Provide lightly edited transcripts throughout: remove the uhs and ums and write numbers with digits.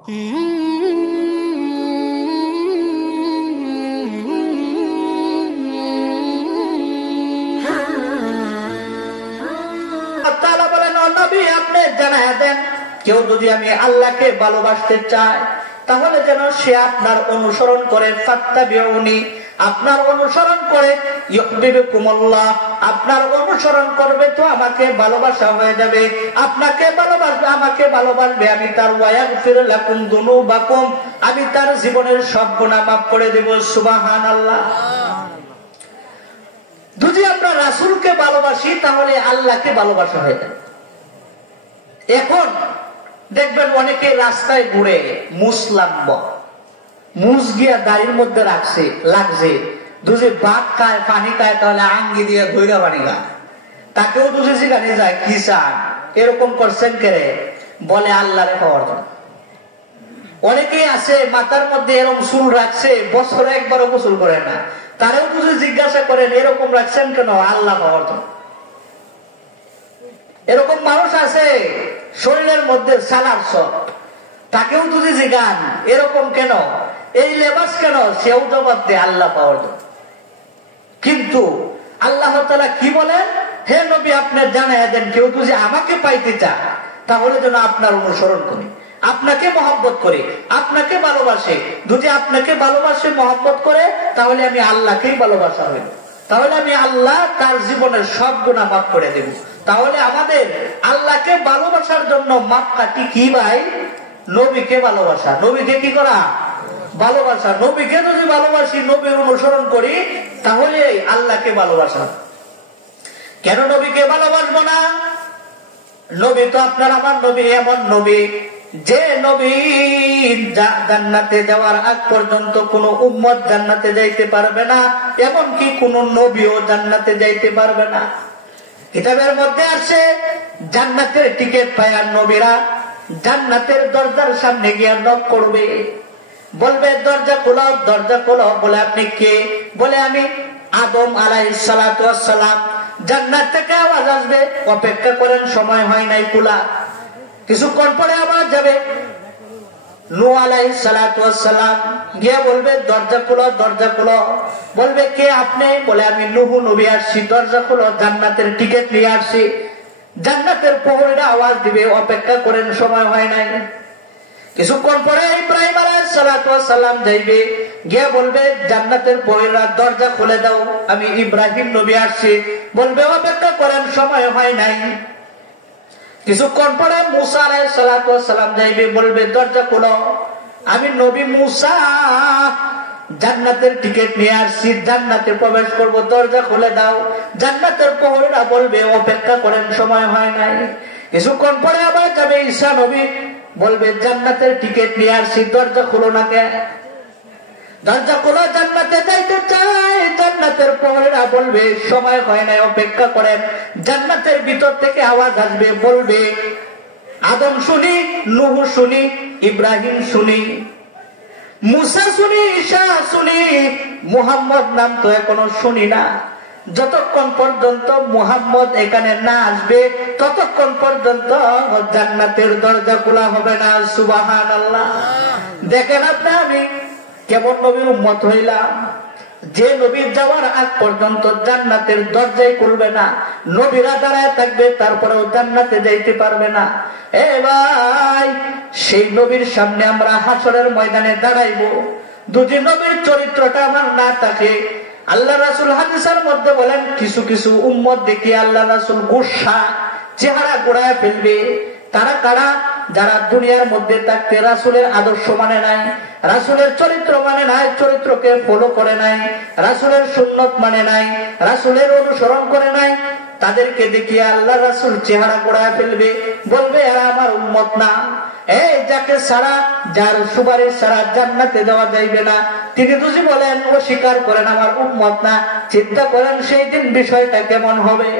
আপনি জানায় দেন, কেউ যদি আমি আল্লাহকে ভালোবাসতে চায় তাহলে যেন সে আপনার অনুসরণ করে, ফাত্তাবিউনি, আপনার অনুসরণ করে, ইউহিব্বুকুমুল্লাহ, আপনার অনুসরণ করবে তো আমাকে ভালোবাসা হয়ে যাবে, আপনাকে ভালোবাসবে, আমাকে ভালোবাসবে, আমি তার ওয়ায়াগফির লাকুম যুনুবাকুম, আমি তার জীবনের সব গুনাহ মাফ করে দেব। সুবহানাল্লাহ। যদি আমরা রাসূলকে ভালোবাসি তাহলে আল্লাহকে ভালোবাসা হয়ে যাবে। এখন দেখবেন অনেকে রাস্তায় ঘুরে মুসলাম্ব মুস গিয়া দাড়ির মধ্যে লাগছে, যদি ভাত খায় পানি খায় তাহলে আঙ্গি দিয়ে ধৈরা পানি খায়, তাকেও দুজে সেখানে যায় কি চান, এরকম করছেন কেরে, বলে আল্লাহরে পাওয়ার জন্য। অনেকেই আছে মাথার মধ্যে এরকম চুল রাখছে, বছরে একবারও গোসল করে না, তারেও দুজে জিজ্ঞাসা করেন এরকম রাখছেন কেন, আল্লাহ পাওয়ার জন্য। এরকম মানুষ আছে শরীরের মধ্যে সালার সব, তাকেও যদি জিজ্ঞান এরকম কেন, এই লেবাস কেন, সেও জবাব দেয় আল্লাহ পাওয়ার জন্য। কিন্তু আল্লাহ তাআলা কি বলেন, হে নবী আপনি জানায় দেন, কেউ যদি আমাকে পাইতে চায় তাহলে যেন আপনার অনুসরণ করে, আপনাকে মহব্বত করে, আপনাকে ভালোবাসে। যদি আপনাকে ভালোবাসে, মহব্বত করে, তাহলে আমি আল্লাহকেই ভালোবাসা হইল, তাহলে আমি আল্লাহ তার জীবনের সব গুনাহ মাফ করে দেব। তাহলে আমাদের আল্লাহকে ভালোবাসার জন্য মাপকাঠি কি ভাই, নবীকে ভালোবাসা। নবীকে কি করা, ভালোবাসা। নবীকে যদি ভালোবাসি, নবীর অনুসরণ করি, তাহলে আল্লাহকে ভালোবাসা। কেন নবীকে ভালোবাসবো না? নবী তো আপনার আমার নবী, এমন নবী যে নবী জান্নাতে যাওয়ার আগ পর্যন্ত কোন উম্মত জান্নাতে যাইতে পারবে না, এমনকি কোন নবীও জান্নাতে যাইতে পারবে না। কিতাবের মধ্যে আছে জান্নাতের টিকিট পায়া নবীরা জান্নাতের দরজার সামনে গিয়ে নক করবে, বলবে দরজা খোলো, দরজা খোলো। বলে আপনি কে? বলে আমি আদম আলাইহিস সালাতু ওয়াস সালাম। জান্নাত থেকে আওয়াজ আসবে, অপেক্ষা করেন, সময় হয় নাই খোলা, কিছুক্ষণ পরে আওয়াজ যাবে। নূহ আলাইহিস সালাতু ওয়াস সালাম গিয়ে বলবে দরজা খোলো, দরজা খোলো। বলবে কে আপনি? বলে আমি নূহ নবী আসছি, দরজা খোলো, জান্নাতের টিকিট নিয়ে আসছি। জান্নাতের প্রহরীরা আওয়াজ দিবে, অপেক্ষা করেন, সময় হয় নাই। কিছুক্ষণ পরে ইব্রাহিম আলাইহিস সালাতু ওয়াস সালাম যাইবে, গিয়ে বলবে জান্নাতের প্রহরীরা দরজা খুলে দাও, আমি ইব্রাহিম নবী আসছি। বলবে অপেক্ষা করেন, সময় হয় নাই। কিছুক্ষণ পরে মূসা আলাইহিস সালাতু ওয়াস সালাম যাইবে, বলবে দরজা খোলো, আমি নবী মূসা জান্নাতের টিকিট নিয়ে আসছি, জান্নাতে প্রবেশ করব, দরজা খুলে দাও। জান্নাতের প্রহরীরা বলবে অপেক্ষা করেন, সময় হয় নাই। কিছুক্ষণ পরে আবার যাবে ঈসা নবী, বলবে জান্নাতের টিকিট নিয়ে আসছি, দরজা খুলো না কে? দরজা খোলা, জান্নাতে যাইতে চাই। জান্নাতের প্রহরীরা বলবে সময় হয় নাই, অপেক্ষা করেন। জান্নাতের ভিতর থেকে আওয়াজ আসবে, বলবে আদম শুনি, নূহ শুনি, ইব্রাহিম শুনি, মূসা শুনি, ঈসা শুনি, মুহাম্মদ নাম তো এখনো শুনি না। যতক্ষণ পর্যন্ত মুহাম্মদ এখানে না আসবে, ততক্ষণ পর্যন্ত জান্নাতের দরজা খোলা হবে না। সুবহানাল্লাহ। দেখেন আপনি আমি কেমন নবীর উম্মত হইলাম, যে নবীর যাওয়ার আগ পর্যন্ত জান্নাতের দরজাই খুলবে না, নবীরা দাঁড়ায় থাকবে, তারপরেও জান্নাতে যাইতে পারবে না। এ ভাই, সেই নবীর সামনে আমরা হাসরের ময়দানে দাঁড়াইব, যদি নবীর চরিত্রটা আমার না থাকে। আল্লাহ রাসূল হাদিসের মধ্যে বলেন, কিছু কিছু উম্মত দেখি আল্লাহ রাসূল গুসা চেহারা গোড়ায় ফেলবে। তারা কারা? যারা দুনিয়ার মধ্যে থাকতে রাসূলের আদর্শ মানে নাই, রাসূলের চরিত্র মানে নাই, চরিত্রকে ফলো করে নাই, রাসূলের সুন্নত মানে নাই, রাসূলের অনুসরণ করে নাই। তাদেরকে দেখিয়ে আল্লাহ রাসূল চেহারা গোড়ায় ফেলবে, বলবে এরা আমার উম্মত না। এই যাকে ছাড়া, যার সুপারিশ ছাড়া জান্নাতে যাওয়া যাইবে না, তিনি যদি বলেন, অস্বীকার করেন আমার উম্মত না, চিন্তা করেন সেই দিন বিষয়টা কেমন হবে।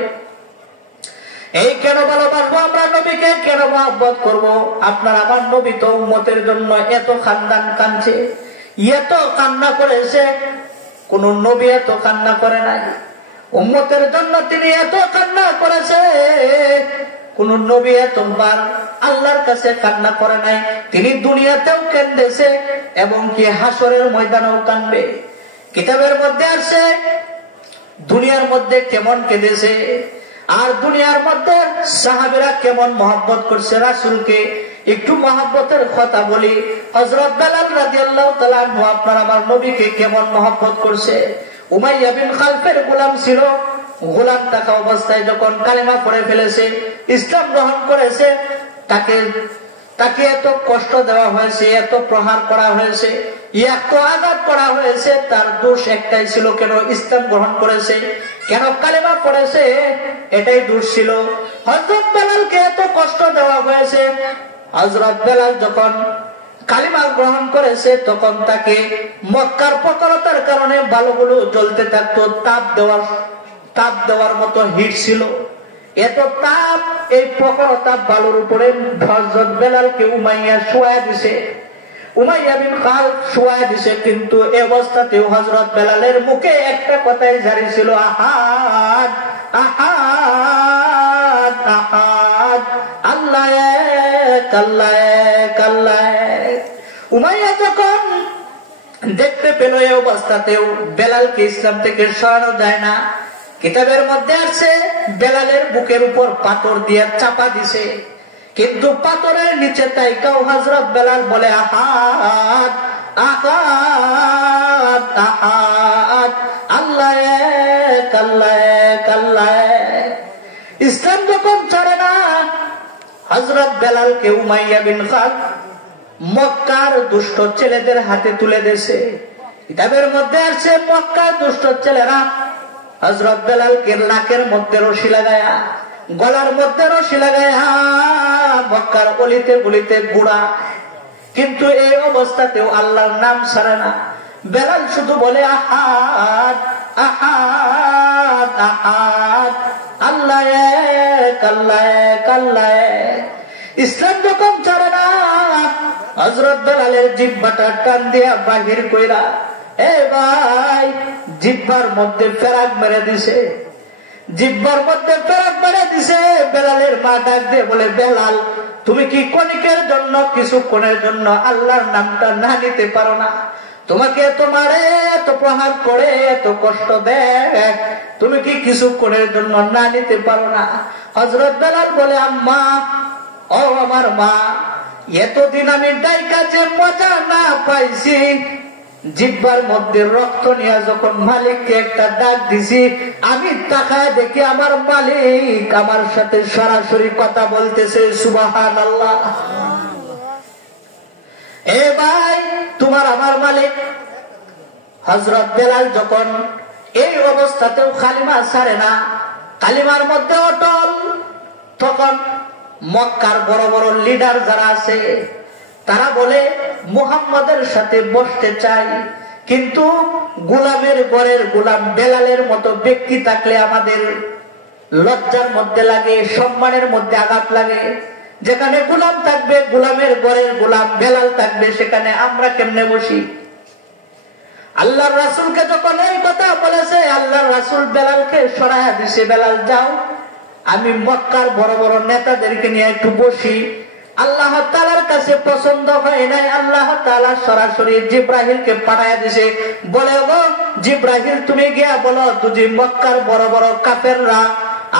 এই কেন ভালোবাসবো আমরা নবীকে, কেন মহব্বত করব? আপনার আমার নবী তো উম্মতের জন্য এত খানদান কাঁদছে, এত কান্না করেছে, কোন নবী এত কান্না করে নাই। উম্মতের জন্য তিনি এত কান্না করেছে, কোন নবী এতবার আল্লাহর কাছে কান্না করে নাই। তিনি দুনিয়াতেও কাঁদেছে এবং কি হাসরের ময়দানেও কাঁদবে। কিতাবের মধ্যে আছে দুনিয়ার মধ্যে কেমন কেঁদেছে, আর দুনিয়ার মধ্যে সাহাবীরা কেমন মহব্বত করছে রাসূলকে। একটু মহব্বতের কথা বলি। হযরত বেলাল রাদিয়াল্লাহু তাআলা আনহু আপনার আমার নবীকে কেমন মহব্বত করছে। উমাইয়া বিন খালফের গোলাম ছিল। গোলাম থাকা অবস্থায় যখন কালেমা পড়ে ফেলেছে, ইসলাম গ্রহণ করেছে, তাকে এত কষ্ট দেওয়া হয়েছে, এত প্রহার করা হয়েছে, এত আঘাত করা হয়েছে। তার দোষ একটাই ছিল, কেন ইসলাম গ্রহণ করেছে, কেন কালেমা পড়েছে, এটাই দোষ ছিল। হযরত বেলালকে এত কষ্ট দেওয়া হয়েছে। হযরত বেলাল যখন কালিমা গ্রহণ করেছে তখন তাকে মক্কার প্রখরতার কারণে বালুগুলো জ্বলতে থাকতো, তাপ দেওয়ার মতো হিট ছিল। এত তাপ, এই প্রখরতা বালুর উপরে হযরত বেলালকে উমাইয়া শুয়ায় দিছে, উমাইয়া বিন খালফ শুয়ায় দিছে। কিন্তু এই অবস্থাতেও হযরত বেলালের মুখে একটা কথাই জারি ছিল, আহাদ আহাদ আহাদ, আল্লাহ এক, আল্লাহ এক, আল্লাহ এক। উমাইয়া যখন দেখতে পেল এই অবস্থাতেও বেলালকে ইসলাম থেকে সরানো যায় না, কিতাবের মধ্যে আছে বেলালের বুকের উপর পাথর দিয়ে চাপা দিছে। কিন্তু পাথরের নিচে তাইকাও হযরত বেলাল বলে, আহাদ আহাদ আহাদ, আল্লাহ এক, আল্লাহ এক, আল্লাহ এক। ইসলাম যখন ছাড়ে না, হযরত বেলালকে উমাইয়া বিন খালফ মক্কার দুষ্ট ছেলেদের হাতে তুলে দিয়েছে। কিতাবের মধ্যে আছে মক্কার দুষ্ট ছেলেরা হযরত বেলালকে নাকের মধ্যে রশি লাগায়া, গলার মধ্যে রশি লাগায়া মক্কার অলিতে গলিতে ঘুরা। কিন্তু এই অবস্থাতেও আল্লাহর নাম ছাড়ে না। বেলাল শুধু বলে, আহাদ আহাদ আহাদ, আল্লাহ এক, আল্লাহ এক, আল্লাহ এক। ইসলাম যখন ছাড়ে না, হযরত বেলালের জিহ্বাটা টান দিয়া বাহির কইরা, এ ভাই, জিহ্বার মধ্যে ফেরাক মেরে দিছে, জিহ্বার মধ্যে ফেরাক মেরে দিছে। বেলালের মা ডাক দিয়ে বলে, বেলাল, তুমি কি ক্ষণিকের জন্য, কিছুক্ষণের জন্য আল্লাহর নামটা না নিতে পারো না? তোমাকে এত মারে, এত প্রহার করে, এত কষ্ট দেয়, তুমি কি কিছুক্ষণের জন্য না নিতে পারো না? হযরত বেলাল বলে, আম্মা, ও আমার মা, এতদিন আমি ডাইকা যে মজা না পাইছি, জিহ্বার মধ্যে রক্ত নিয়ে যখন মালিককে একটা ডাক দিছি, আমি তাকায় দেখি আমার মালিক আমার সাথে সরাসরি কথা বলতেছে। সুবহানাল্লাহ। এ ভাই, তোমার আমার মালিক। হযরত বেলাল যখন এই অবস্থাতেও কালিমা ছাড়ে না, কালিমার মধ্যে অটল, তখন মক্কার বড় বড় লিডার যারা আছে তারা বলে, মুহাম্মাদের সাথে বসতে চাই, কিন্তু গোলামের ঘরের গোলাম বেলালের মতো ব্যক্তি থাকলে আমাদের লজ্জার মধ্যে লাগে, সম্মানের মধ্যে আঘাত লাগে। যেখানে গোলাম থাকবে, গোলামের ঘরের গোলাম বেলাল থাকবে, সেখানে আমরা কেমনে বসি? আল্লাহর রাসূলকে যখন এই কথা বলেছে, আল্লাহর রাসূল বেলালকে সরায়া দিছে, বেলাল যাও, আমি মক্কার বড় বড় নেতাদেরকে নিয়ে একটু বসি। আল্লাহ তাআলার কাছে পছন্দ হয় নাই, আল্লাহ তাআলা সরাসরি জিব্রাইলকে পাঠায়া দিছে, বলে, গো জিব্রাইল, তুমি গিয়া বলো, যদি মক্কার বড় বড় কাফেররা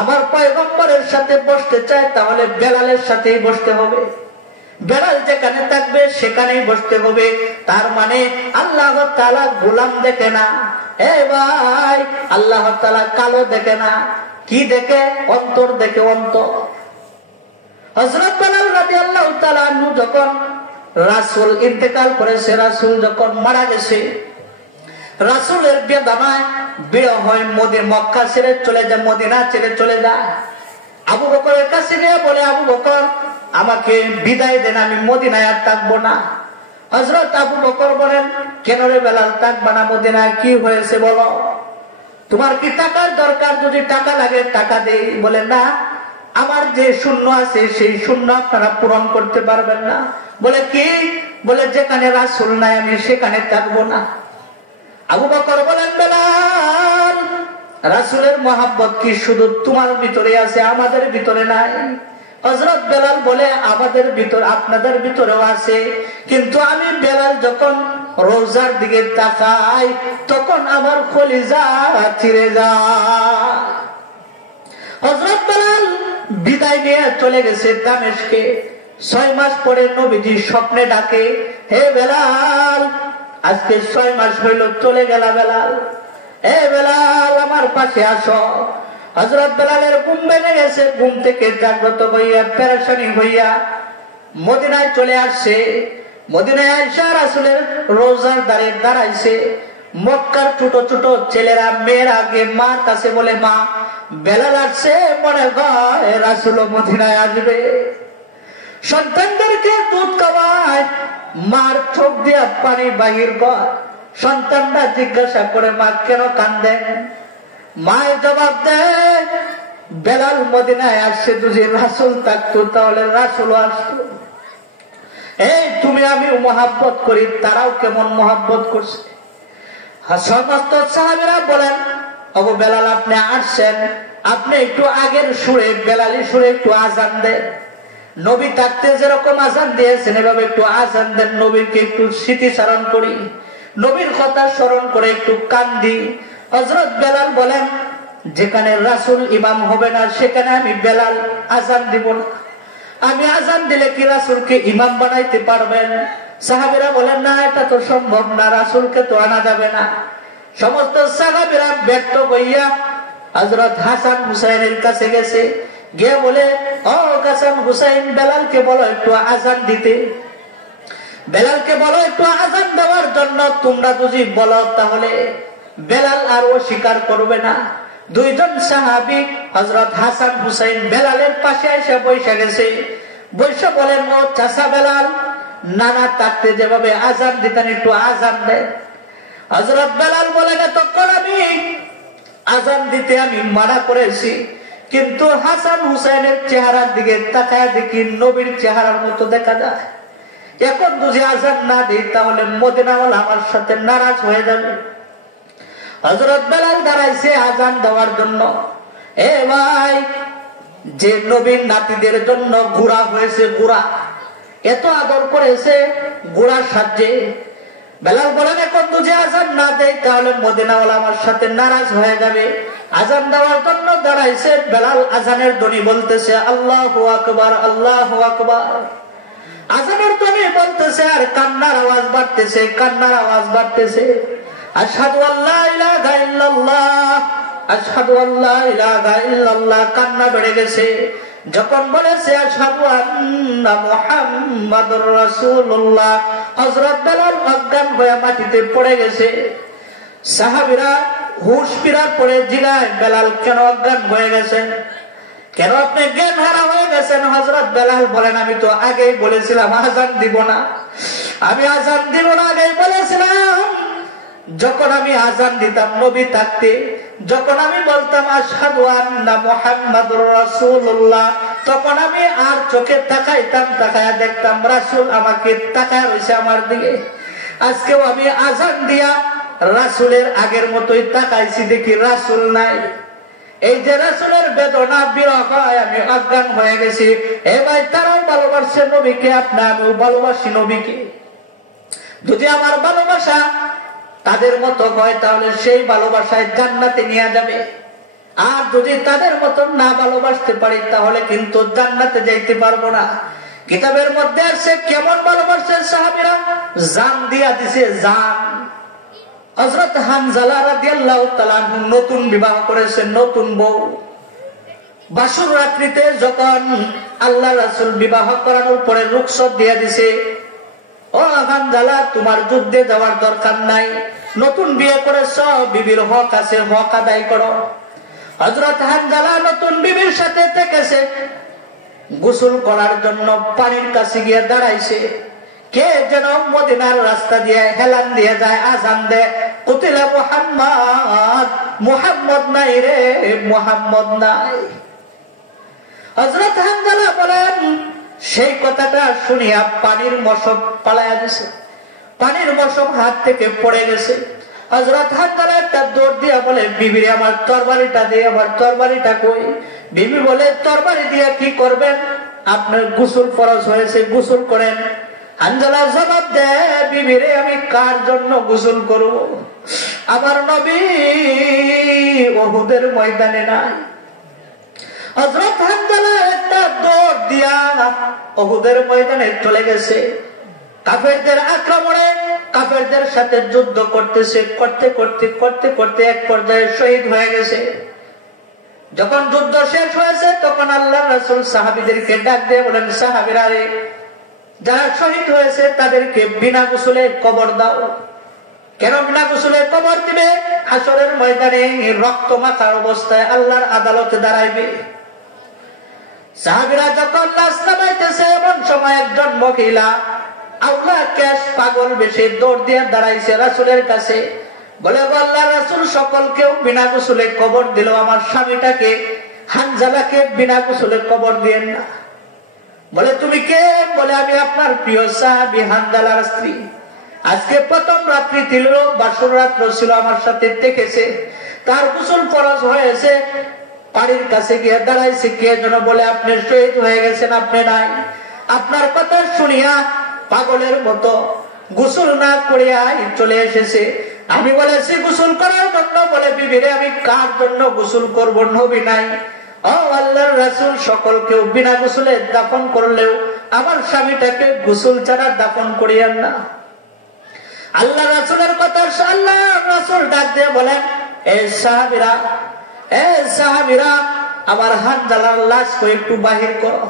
আমার পয়গম্বরের সাথে বসতে চায়, তাহলে বেলালের সাথেই বসতে হবে, বেলাল যেখানে থাকবে সেখানেই বসতে হবে। তার মানে আল্লাহ তাআলা গোলাম দেখে না, এ ভাই, আল্লাহ তাআলা কালো দেখে না, কি দেখে? অন্তর দেখে, অন্তর। হযরত বেলাল রাদিয়াল্লাহু তাআলা আনহু যখন রাসূল ইন্তেকাল করেছে, রাসূল যখন মারা গেছে, রাসূলের বেদনায় বিয়ে হয়, মক্কা ছেড়ে চলে যায়, মদিনা ছেড়ে চলে যায়। আবু বকরের কাছে গিয়ে বলে, আবু বকর, আমাকে বিদায় দেন, আমি মদিনায় আর থাকবো না। হযরত আবু বকর বলেন, কেন রে বেলাল, থাকবা না মদিনায়? কি হয়েছে বলো? তোমার কি টাকার দরকার? যদি টাকা লাগে টাকা দেই। বলে, না, আমার যে শূন্য আছে সেই শূন্য আপনারা পূরণ করতে পারবেন না। বলে, কি? বলে, যেখানে রাসূল নাই আমি সেখানে থাকবো না। আবু বকর বলেন, বেলাল, রাসূলের মহব্বত কি শুধু তোমার ভিতরে আছে, আমাদের ভিতরে নাই? হযরত বেলাল বলে আমাদের ভিতর আপনাদের ভিতরেও আছে, কিন্তু আমি বেলাল যখন রোজার দিকে তাকাই তখন আমার কলিজা চিরে যায়। হযরত বেলাল বিদায় নিয়ে চলে গেছে দামেস্কে। 6 মাস পরে নবীজি স্বপ্নে ডাকে, হে বেলাল, আজকে 6 মাস হইল চলে গেল বেলাল, হে বেলাল আমার পাশে আসো। হযরত বেলালের ঘুম ভেঙে গেছে, ঘুম থেকে জাগ্রত হইয়া পেরেশানি হইয়া মদিনায় চলে আসছে। মদিনায় আয়েশা রাসূলের রোজার দ্বারে দাঁড়াইছে। মক্কার ছোট ছোট ছেলেরা মেয়েরা আগে মার কাছে বলে, মা বেলাল আসছে, মনে হয় রাসূল মদিনায় আসবে। সন্তানদেরকে দুধ খাওয়ায়, মার চোখ দিয়া পানি বাহির কর। সন্তানরা জিজ্ঞাসা করে, মা কেন কান্দেন? মায়ের জবাব দেয়, বেলাল মদিনায় আসছে, যদি রাসূল থাকতো তাহলে রাসূল আসতো। এই তুমি আমি মহব্বত করি, তারাও কেমন মহব্বত করছে। সমস্ত সাহাবীরা বলেন, ওগো বেলাল আপনি আসছেন, আপনি একটু আগের সুরে বেলালি সুরে একটু আজান দেন। নবী থাকতে যেরকম আজান দিয়েছেন এভাবে একটু আজান দেন, নবীকে একটু স্মৃতিচারণ করি, নবীর কথা স্মরণ করে একটু কান্দি। হযরত বেলাল বলেন, যেখানে রাসূল ইমাম হবে না সেখানে আমি বেলাল আজান দিব না। আমি আজান দিলে কি রাসূলকে ইমাম বানাইতে পারবেন? সাহাবীরা বলেন, না এটা তো সম্ভব না, রাসূলকে তো আনা যাবে না। সমস্ত সাহাবীরা ব্যর্থ হইয়া হযরত হাসান হুসাইনের কাছে গেছে, গিয়ে বলে, ও হাসান হুসাইন, বেলালকে বলো একটু আজান দিতে, বেলালকে বলো একটু আজান দেওয়ার জন্য। তোমরা যদি বলো তাহলে বেলাল আর অস্বীকার করবে না। দুইজন সাহাবী হযরত হাসান হুসাইন বেলালের পাশে এসে বসে গেছে। বসে বলেন, ও চাচা বেলাল, নানা থাকতে যেভাবে আজান দিতেন একটু আজান দেন। হযরত বেলাল বলেন, এতক্ষণ আমি আজান দিতে আমি মানা করেছি, কিন্তু হাসান হুসাইনের চেহারার দিকে তাকায় দেখি নবীর চেহারার মতো দেখা যায়। এখন যদি আজান না দিই তাহলে মদিনাওয়ালা আমার সাথে নারাজ হয়ে যাবে। হযরত বেলাল দাঁড়াইছে আজান দেওয়ার জন্য। এ ভাই, যে নবীর নাতিদের জন্য ঘোড়া হয়েছে, ঘোড়া এত আদর করেছে ঘোড়ার সাহায্যে। বেলাল বলেন, এখন যদি আজান না দেয় তাহলে মদিনাওয়ালা আমার সাথে নারাজ হয়ে যাবে। আজান দেওয়ার জন্য দাঁড়াইছে। বেলাল আজানের ধ্বনি বলতেছে, আল্লাহু আকবার, আল্লাহু আকবার। আজানের ধ্বনি বলতেছে আর কান্নার আওয়াজ বাড়তেছে, কান্নার আওয়াজ বাড়তেছে। আশহাদু আল্লা ইলাহা ইল্লাল্লাহ, আশহাদু আল্লা ইলাহা ইল্লাল্লাহ, কান্না বেড়ে গেছে। যখন বলেছে আশহাদু আন্না মুহাম্মাদুর রাসূলুল্লাহ, হযরত বেলাল অজ্ঞান হয়ে মাটিতে পড়ে গেছে। সাহাবীরা হুশ ফিরার পরে জিজ্ঞাসা, বেলাল কেন অজ্ঞান হয়ে গেছেন, কেন আপনি জ্ঞান হারা হয়ে গেছেন? হযরত বেলাল বলেন, আমি তো আগেই বলেছিলাম আজান দিব না, আমি আজান দিব না আগেই বলেছিলাম। যখন আমি আজান দিতাম নবী থাকতে, যখন আমি বলতাম আশহাদু আন্না মুহাম্মাদুর রাসূলুল্লাহ, তখন আমি আর চোখে তাকাইতাম, তাকায়া দেখতাম রাসূল আমাকে তাকায় রয়েছে আমার দিকে। আজকেও আমি আজান দিয়া রাসূলের আগের মতোই তাকাইছি, দেখি রাসূল নাই। এই যে রাসূলের বেদনা বিরহ হয়, আমি অজ্ঞান হয়ে গেছি। এ ভাই, তারাও ভালোবাসে নবীকে, আমিও ভালোবাসি নবীকে। যদি আমার ভালোবাসা তাদের মতো হয় তাহলে সেই ভালোবাসায় জান্নাতে নিয়ে যাবে। আর যদি তাদের মতো না ভালোবাসতে পারি তাহলে কিন্তু জান্নাতে যাইতে পারবো না। কিতাবের মধ্যে আছে কেমন ভালোবাসে সাহাবীরা, জান দিয়া দিছে, জান। হযরত হানজালা রাদিয়াল্লাহু তাআলা নতুন বিবাহ করেছেন, নতুন বউ। বাসর রাত্রিতে যখন আল্লাহ রাসূল বিবাহ করানোর পরে রুখসত দিয়ে দিছে, ও হানজালা, তোমার যুদ্ধে যাওয়ার দরকার নাই, নতুন বিয়ে করেছ, বিবির হক আছে, হক আদায় করো। হযরত হানজালা নতুন বিবির সাথে থেকেছে। গোসল করার জন্য পানির কাছে গিয়ে দাঁড়াইছে। কে যেন মদিনার রাস্তা দিয়ে হেলান দিয়ে যায়, আজান দেয়, কুতিলা মুহাম্মদ, মুহাম্মদ নাই রে, মুহাম্মদ নাই। হযরত হানজালা বলেন, সেই কথাটা শুনিয়া পানির মশক পালায়া দিছে, পানির মশক হাত থেকে পড়ে গেছে। হযরত হানজালা একটা দৌড় দিয়া বলে, বিবি আমার তরবারিটা দিয়ে, আমার তরবারিটা কই? বিবি বলে, তরবারি দিয়া কি করবেন? আপনার গোসল ফরজ হয়েছে, গোসল করেন। হানজালা জবাব দেয়, বিবিরে আমি কার জন্য গোসল করব? আমার নবী উহুদের ময়দানে নাই। হযরত হানজালা একটা দৌড় দিয়া উহুদের ময়দানে চলে গেছে। কাফেরদের আক্রমণে কাফেরদের সাথে যুদ্ধ করতেছে, করতে করতে করতে করতে এক পর্যায়ে শহীদ হয়ে গেছে। যখন যুদ্ধ শেষ হয়েছে তখন আল্লাহর রাসূল সাহাবীদেরকে ডাক দিয়ে বলেন, সাহাবীরা রে, যারা শহীদ হয়েছে তাদেরকে বিনা গোসলে কবর দাও। কেন বিনা গোসলে কবর দিবে? হাসরের ময়দানে রক্ত মাখার অবস্থায় আল্লাহর আদালতে দাঁড়াইবে। সাহাবীরা যখন লাশ নামাইতেছে এমন সময় একজন মহিলা আউলা কেশ পাগল বেশে দৌড় দিয়ে দাঁড়াইছে রাসূলের কাছে। বলে, আল্লাহর রাসূল সকলকেও বিনা গোসলে কবর দিল, আমার স্বামীটাকে হানজালাকে বিনা গোসলে কবর দিয়েন না। বলে, তুমি কে? বলে, আমি আপনার প্রিয় সাহাবী হানজালার স্ত্রী। আজকে প্রথম রাত্রি ছিল, বাসর রাত্র ছিল, আমার সাথে দেখেছে, তার গোসল ফরজ হয়েছে। পানির কাছে গিয়ে দাঁড়াইছে, কে যেন বলে আপনি শহীদ হয়ে গেছেন, আপনি নাই। আপনার কথা শুনিয়া পাগলের মতো গোসল না করিয়া চলে এসেছে। আমি বলেছি গোসল করার জন্য। বলে, বিবিরে আমি কার জন্য গোসল করব? নবী নাই। ও আল্লাহর রাসূল সকলকেও বিনা গোসলে দাফন করলেও আমার স্বামীটাকে গোসল ছাড়া দাফন করিয়েন না। আল্লাহ রাসূলের কথা আল্লাহ রাসূল ডাক দিয়ে বলেন, এ সাহাবীরা, এ সাহাবীরা, আমার হানজালার লাশকে একটু বাহির করো,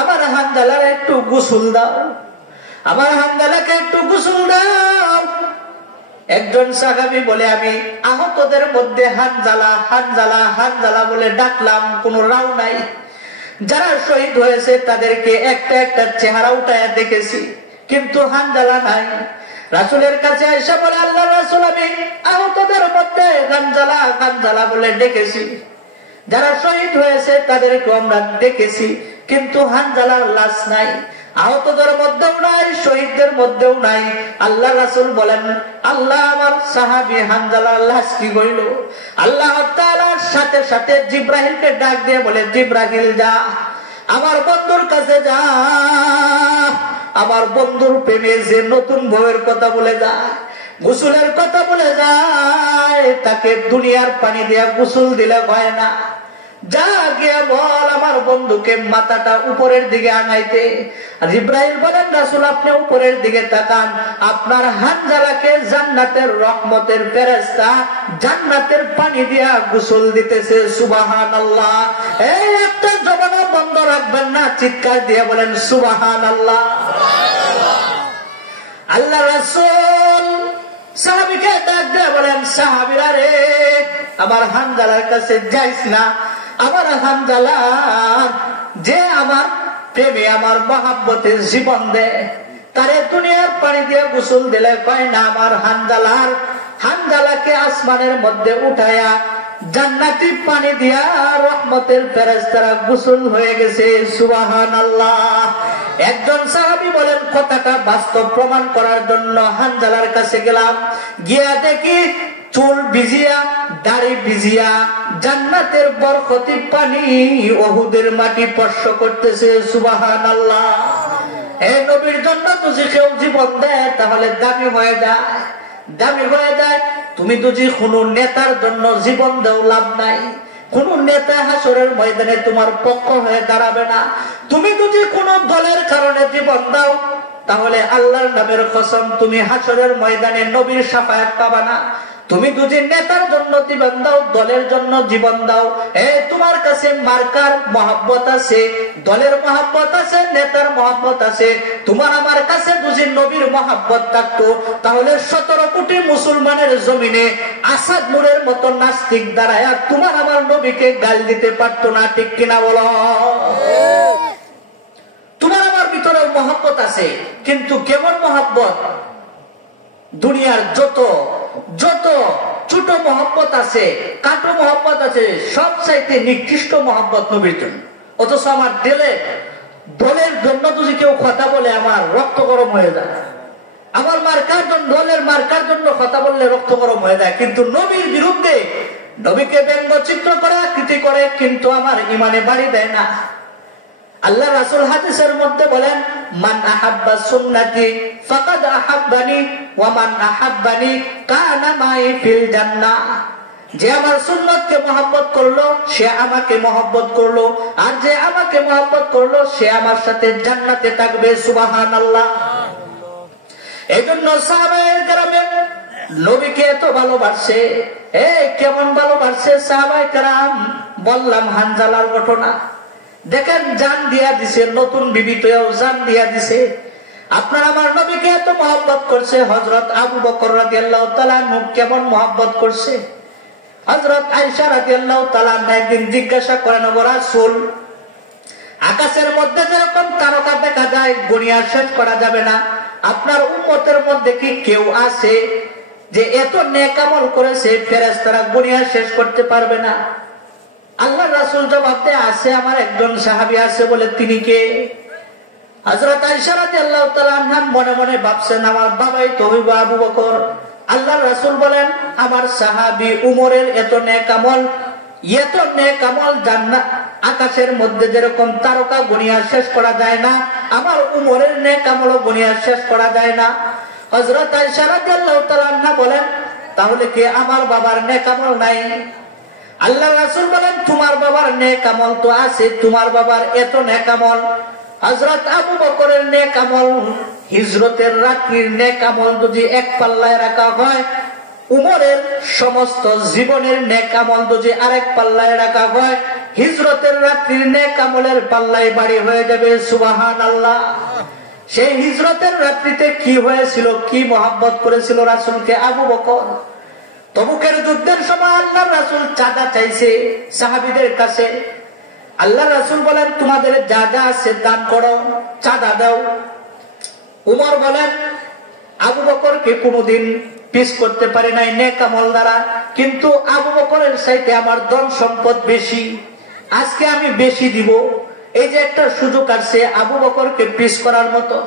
আমার হানজালার একটু গোসল দাও, আমার হানজালাকে একটু গোসল দাও। একজন সাহাবী বলে, আমি আহতদের মধ্যে হানজালা হানজালা হানজালা বলে ডাকলাম, কোন রাও নাই। যারা শহীদ হয়েছে তাদেরকে একটা একটা চেহারা উঠায়া দেখেছি, কিন্তু হানজালা নাই। রাসূলের কাছে এসে বলে, আল্লাহ রাসূল, আমি আহতদের মধ্যে হানজালা হানজালা বলে ডেকেছি, যারা শহীদ হয়েছে তাদেরকে আমরা দেখেছি, কিন্তু হানজালার লাশ নাই। আহতদের মধ্যেও নাই, শহীদদের মধ্যেও নাই। আল্লাহ রাসূল বলেন, আল্লাহ আমার সাহাবী হানজালার লাশ কি কইল? আল্লাহ তাআলার সাথে সাথে জিব্রাইলকে ডাক দিয়ে বলে, জিব্রাইল যা, আমার বন্ধুর কাছে যা, আমার বন্ধুর প্রেমে যে নতুন বউয়ের কথা বলে যায়, গোসলের কথা বলে যায়, তাকে দুনিয়ার পানি দিয়া গোসল দিলে হয় না। যা গিয়ে বল আমার বন্ধুকে মাথাটা উপরের দিকে আনাইতে। জিব্রাইল বলেন, রাসূল আপনি উপরের দিকে তাকান, আপনার হানজালাকে জান্নাতের রহমতের ফেরেশতা জান্নাতের পানি দিয়া গোসল দিতেছে। সুবহানাল্লাহ। এই একটা জবানও বন্ধ রাখবেন না, চিৎকার দিয়ে বলেন সুবহানাল্লাহ। আল্লাহ রাসূল সাহাবীকে ডাক দিয়ে বলেন, সাহাবীরা রে, আমার হানজালার কাছে যাইস না। আমার হানজালা যে আমার প্রেমে আমার মহাব্বতে জীবন দেয়, তারে দুনিয়ার পানি দিয়ে গোসল দিলে কয় না। আমার হানজালাকে আসমানের মধ্যে উঠায়া জান্নাতি পানি দিয়া রহমতের ফেরেশতারা গোসল হয়ে গেছে। সুবহানাল্লাহ। একজন সাহাবী বলেন, কথাটা বাস্তব প্রমাণ করার জন্য হানজালার কাছে গেলাম, গিয়া দেখি চুল ভিজিয়া দাড়ি ভিজিয়া জান্নাতের বরকতি পানি উহুদের মাটি স্পর্শ করতেছে। সুবহানাল্লাহ। এই নবীর জন্য যদি কেউ জীবন দেয় তাহলে দামি হয়ে যায়, দামি হয়ে যায়। তুমি যদি কোন নেতার জন্য জীবন দেও লাভ নাই, কোন নেতা হাসরের ময়দানে তোমার পক্ষ হয়ে দাঁড়াবে না। তুমি যদি কোন দলের কারণে জীবন দাও তাহলে আল্লাহর নামের কসম তুমি হাসরের ময়দানে নবীর শাফায়াত পাবা না। তুমি যদি নেতার জন্য জীবন দাও, দলের জন্য জীবন দাও, তোমার কাছে মার্কার মহব্বত আছে, দলের মহব্বত আছে, নেতার মহব্বত আছে। তোমার আমার কাছে যদি নবীর মহব্বত থাকতো তাহলে 17 কোটি মুসলমানের জমিনে আসাদ নূরের মতো নাস্তিক দাঁড়ায়া তোমার আমার নবীকে গাল দিতে পারতো না। ঠিক কিনা বলো? তোমার আমার ভিতরে মহব্বত আছে, কিন্তু কেমন মহব্বত? দুনিয়ার যত ছোট মহব্বত আছে, কাটো মহব্বত আছে, সব চাইতে নিকৃষ্ট মহব্বত নবীর জন্য। অথচ আমার দলের জন্য যদি কেউ কথা বলে আমার রক্ত গরম হয়ে যায়, আমার মার্কার জন্য, দলের মার্কার জন্য কথা বললে রক্ত গরম হয়ে যায়। কিন্তু নবীর বিরুদ্ধে, নবীকে ব্যঙ্গচিত্র করে আকৃতি করে, কিন্তু আমার ইমানে বাড়ি দেয় না। আল্লাহ রাসূল হাদিসের মধ্যে বলেন, মান আহাব্বা সুন্নতি ফাকাদ আহাব্বানি ওয়া মান আহাব্বানি কানা মাই ফিল জান্নাহ। যে আমার সুন্নতকে মহব্বত করলো সে আমাকে মহব্বত করলো, আর যে আমাকে মহব্বত করলো সে আমার সাথে জান্নাতে থাকবে। সুবহানাল্লাহ। এজন্য সাহাবায়ে কেরাম নবীকে এত ভালোবাসে। কেমন ভালোবাসে সাহাবায়ে কেরাম? বললাম হানজালার ঘটনা। দেখেন জান দিয়া দিছে, নতুন বিবিতেও জান দিয়া দিছে। আপনার আমার নবীকে এত মহব্বত করছে। হযরত আবু বকর রাদিয়াল্লাহু তাআলা আনহু কেমন মহব্বত করছে। হযরত আয়েশা রাদিয়াল্লাহু তাআলা আনহা একদিন জিজ্ঞাসা করেন, ও রাসূল, আকাশের মধ্যে যেরকম তারকা দেখা যায় গুনিয়া শেষ করা যাবে না, আপনার উম্মতের মধ্যে কি কেউ আছে যে এত নেক আমল করেছে ফেরেশতারা গুনিয়া শেষ করতে পারবে না? আল্লাহ রাসূল জবাব দেয়, আছে, আমার একজন সাহাবী আছে। বলে তিনি কে? হযরত আয়েশা রাদিয়াল্লাহু তাআলা আনহা মনে মনে ভাবছেন, আমার বাবাই তো হইব আবু বকর। আল্লাহ রাসূল বলেন, আমার সাহাবী উমরের এত নেক আমল জান্নাত আকাশের মধ্যে যেরকম তারকা গুনিয়া শেষ করা যায় না, আমার উমরের নেক আমল গুনিয়া শেষ করা যায় না। হযরত আয়েশা রাদিয়াল্লাহু তাআলা আনহা বলেন, তাহলে কি আমার বাবার নেক আমল নাই? আল্লাহ রাসূল বলেন, তোমার বাবার নেক আমল তো আছে, তোমার বাবার এত নেক আমল। হযরত আবু বকরের নেক আমল, হিজরতের রাত্রির নেক আমল যদি এক পাল্লায় রাখা হয়, উমরের সমস্ত জীবনের নেক আমল যদি আরেক পাল্লায় রাখা হয়, হিজরতের রাত্রির নেক আমলের পাল্লায় বাড়ি হয়ে যাবে। সুবহানাল্লাহ। সেই হিজরতের রাত্রিতে কি হয়েছিল, কি মহব্বত করেছিল রাসূলকে আবু বকর। তবুকের যুদ্ধের সময় আল্লাহ রাসূল চাঁদা চাইছে সাহাবীদের কাছে। আল্লাহ রাসূল বলেন, তোমাদের যা যা আছে দান করো, চাঁদা দাও। উমর বলেন, আবু বকরকে কোনোদিন পিছ করতে পারে নাই নেক আমল দ্বারা, কিন্তু আবু বকরের চাইতে আমার ধন সম্পদ বেশি, আজকে আমি বেশি দিব। এই যে একটা সুযোগ আসছে আবু বকরকে পিছ করার মতো।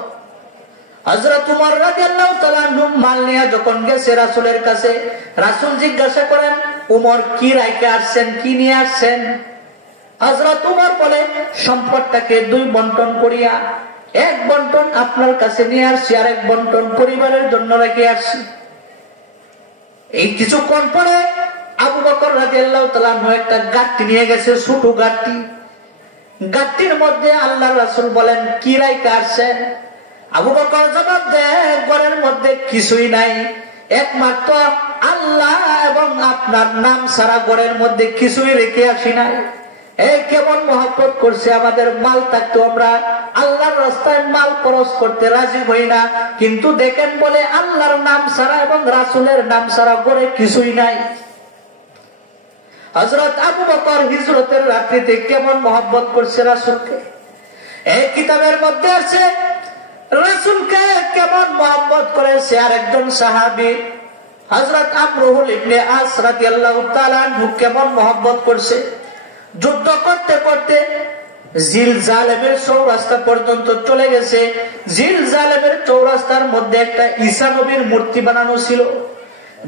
হযরত উমর রাদিয়াল্লাহু তাআলা আনহু মাল নিয়ে যখন গেছে রাসূলের কাছে, রাসূল জিজ্ঞাসা করেন, উমর কি রাইকে আসছেন, কি নিয়ে আসছেন? হযরত উমর বলে, সম্পদটাকে দুই বন্টন করিয়া এক বন্টন আপনার কাছে নিয়ে আসছি, আর এক বন্টন পরিবারের জন্য রেখে আসছি। এই কিছুক্ষণ পরে আবু বকর রাদিয়াল্লাহু তাআলা আনহু একটা গাট্টি নিয়ে গেছে, ছোট গাট্টি। গাট্টির মধ্যে আল্লাহ রাসূল বলেন, কি রাইকে আসছেন? আবু বকর জবাব দেয়, ঘরের মধ্যে কিছুই নাই, একমাত্র আল্লাহ এবং আপনার নাম ছাড়া ঘরের মধ্যে কিছুই রেখে আসি নাই। এই কেমন মহব্বত করছে আমাদের। মাল থাকতো আমরা আল্লাহর রাস্তায় মাল খরচ করতে রাজি হই না, কিন্তু দেখেন বলে আল্লাহর নাম ছাড়া এবং রাসূলের নাম ছাড়া ঘরে কিছুই নাই। হযরত আবু বকর হিজরতের রাত্রিতে কেমন মহব্বত করছে রাসূলকে। এই কিতাবের মধ্যে আছে রাসূলকে কেমন মহব্বত করেছে আরেকজন সাহাবী হযরত আমরুল ইবনে আস রাদিয়াল্লাহু তাআলা আনহু কেমন মহব্বত করছে। যুদ্ধ করতে করতে জিলজালেমের চৌরাস্তা পর্যন্ত চলে গেছে। জিলজালেমের চৌরাস্তার মধ্যে একটা ঈসা নবীর মূর্তি বানানো ছিল।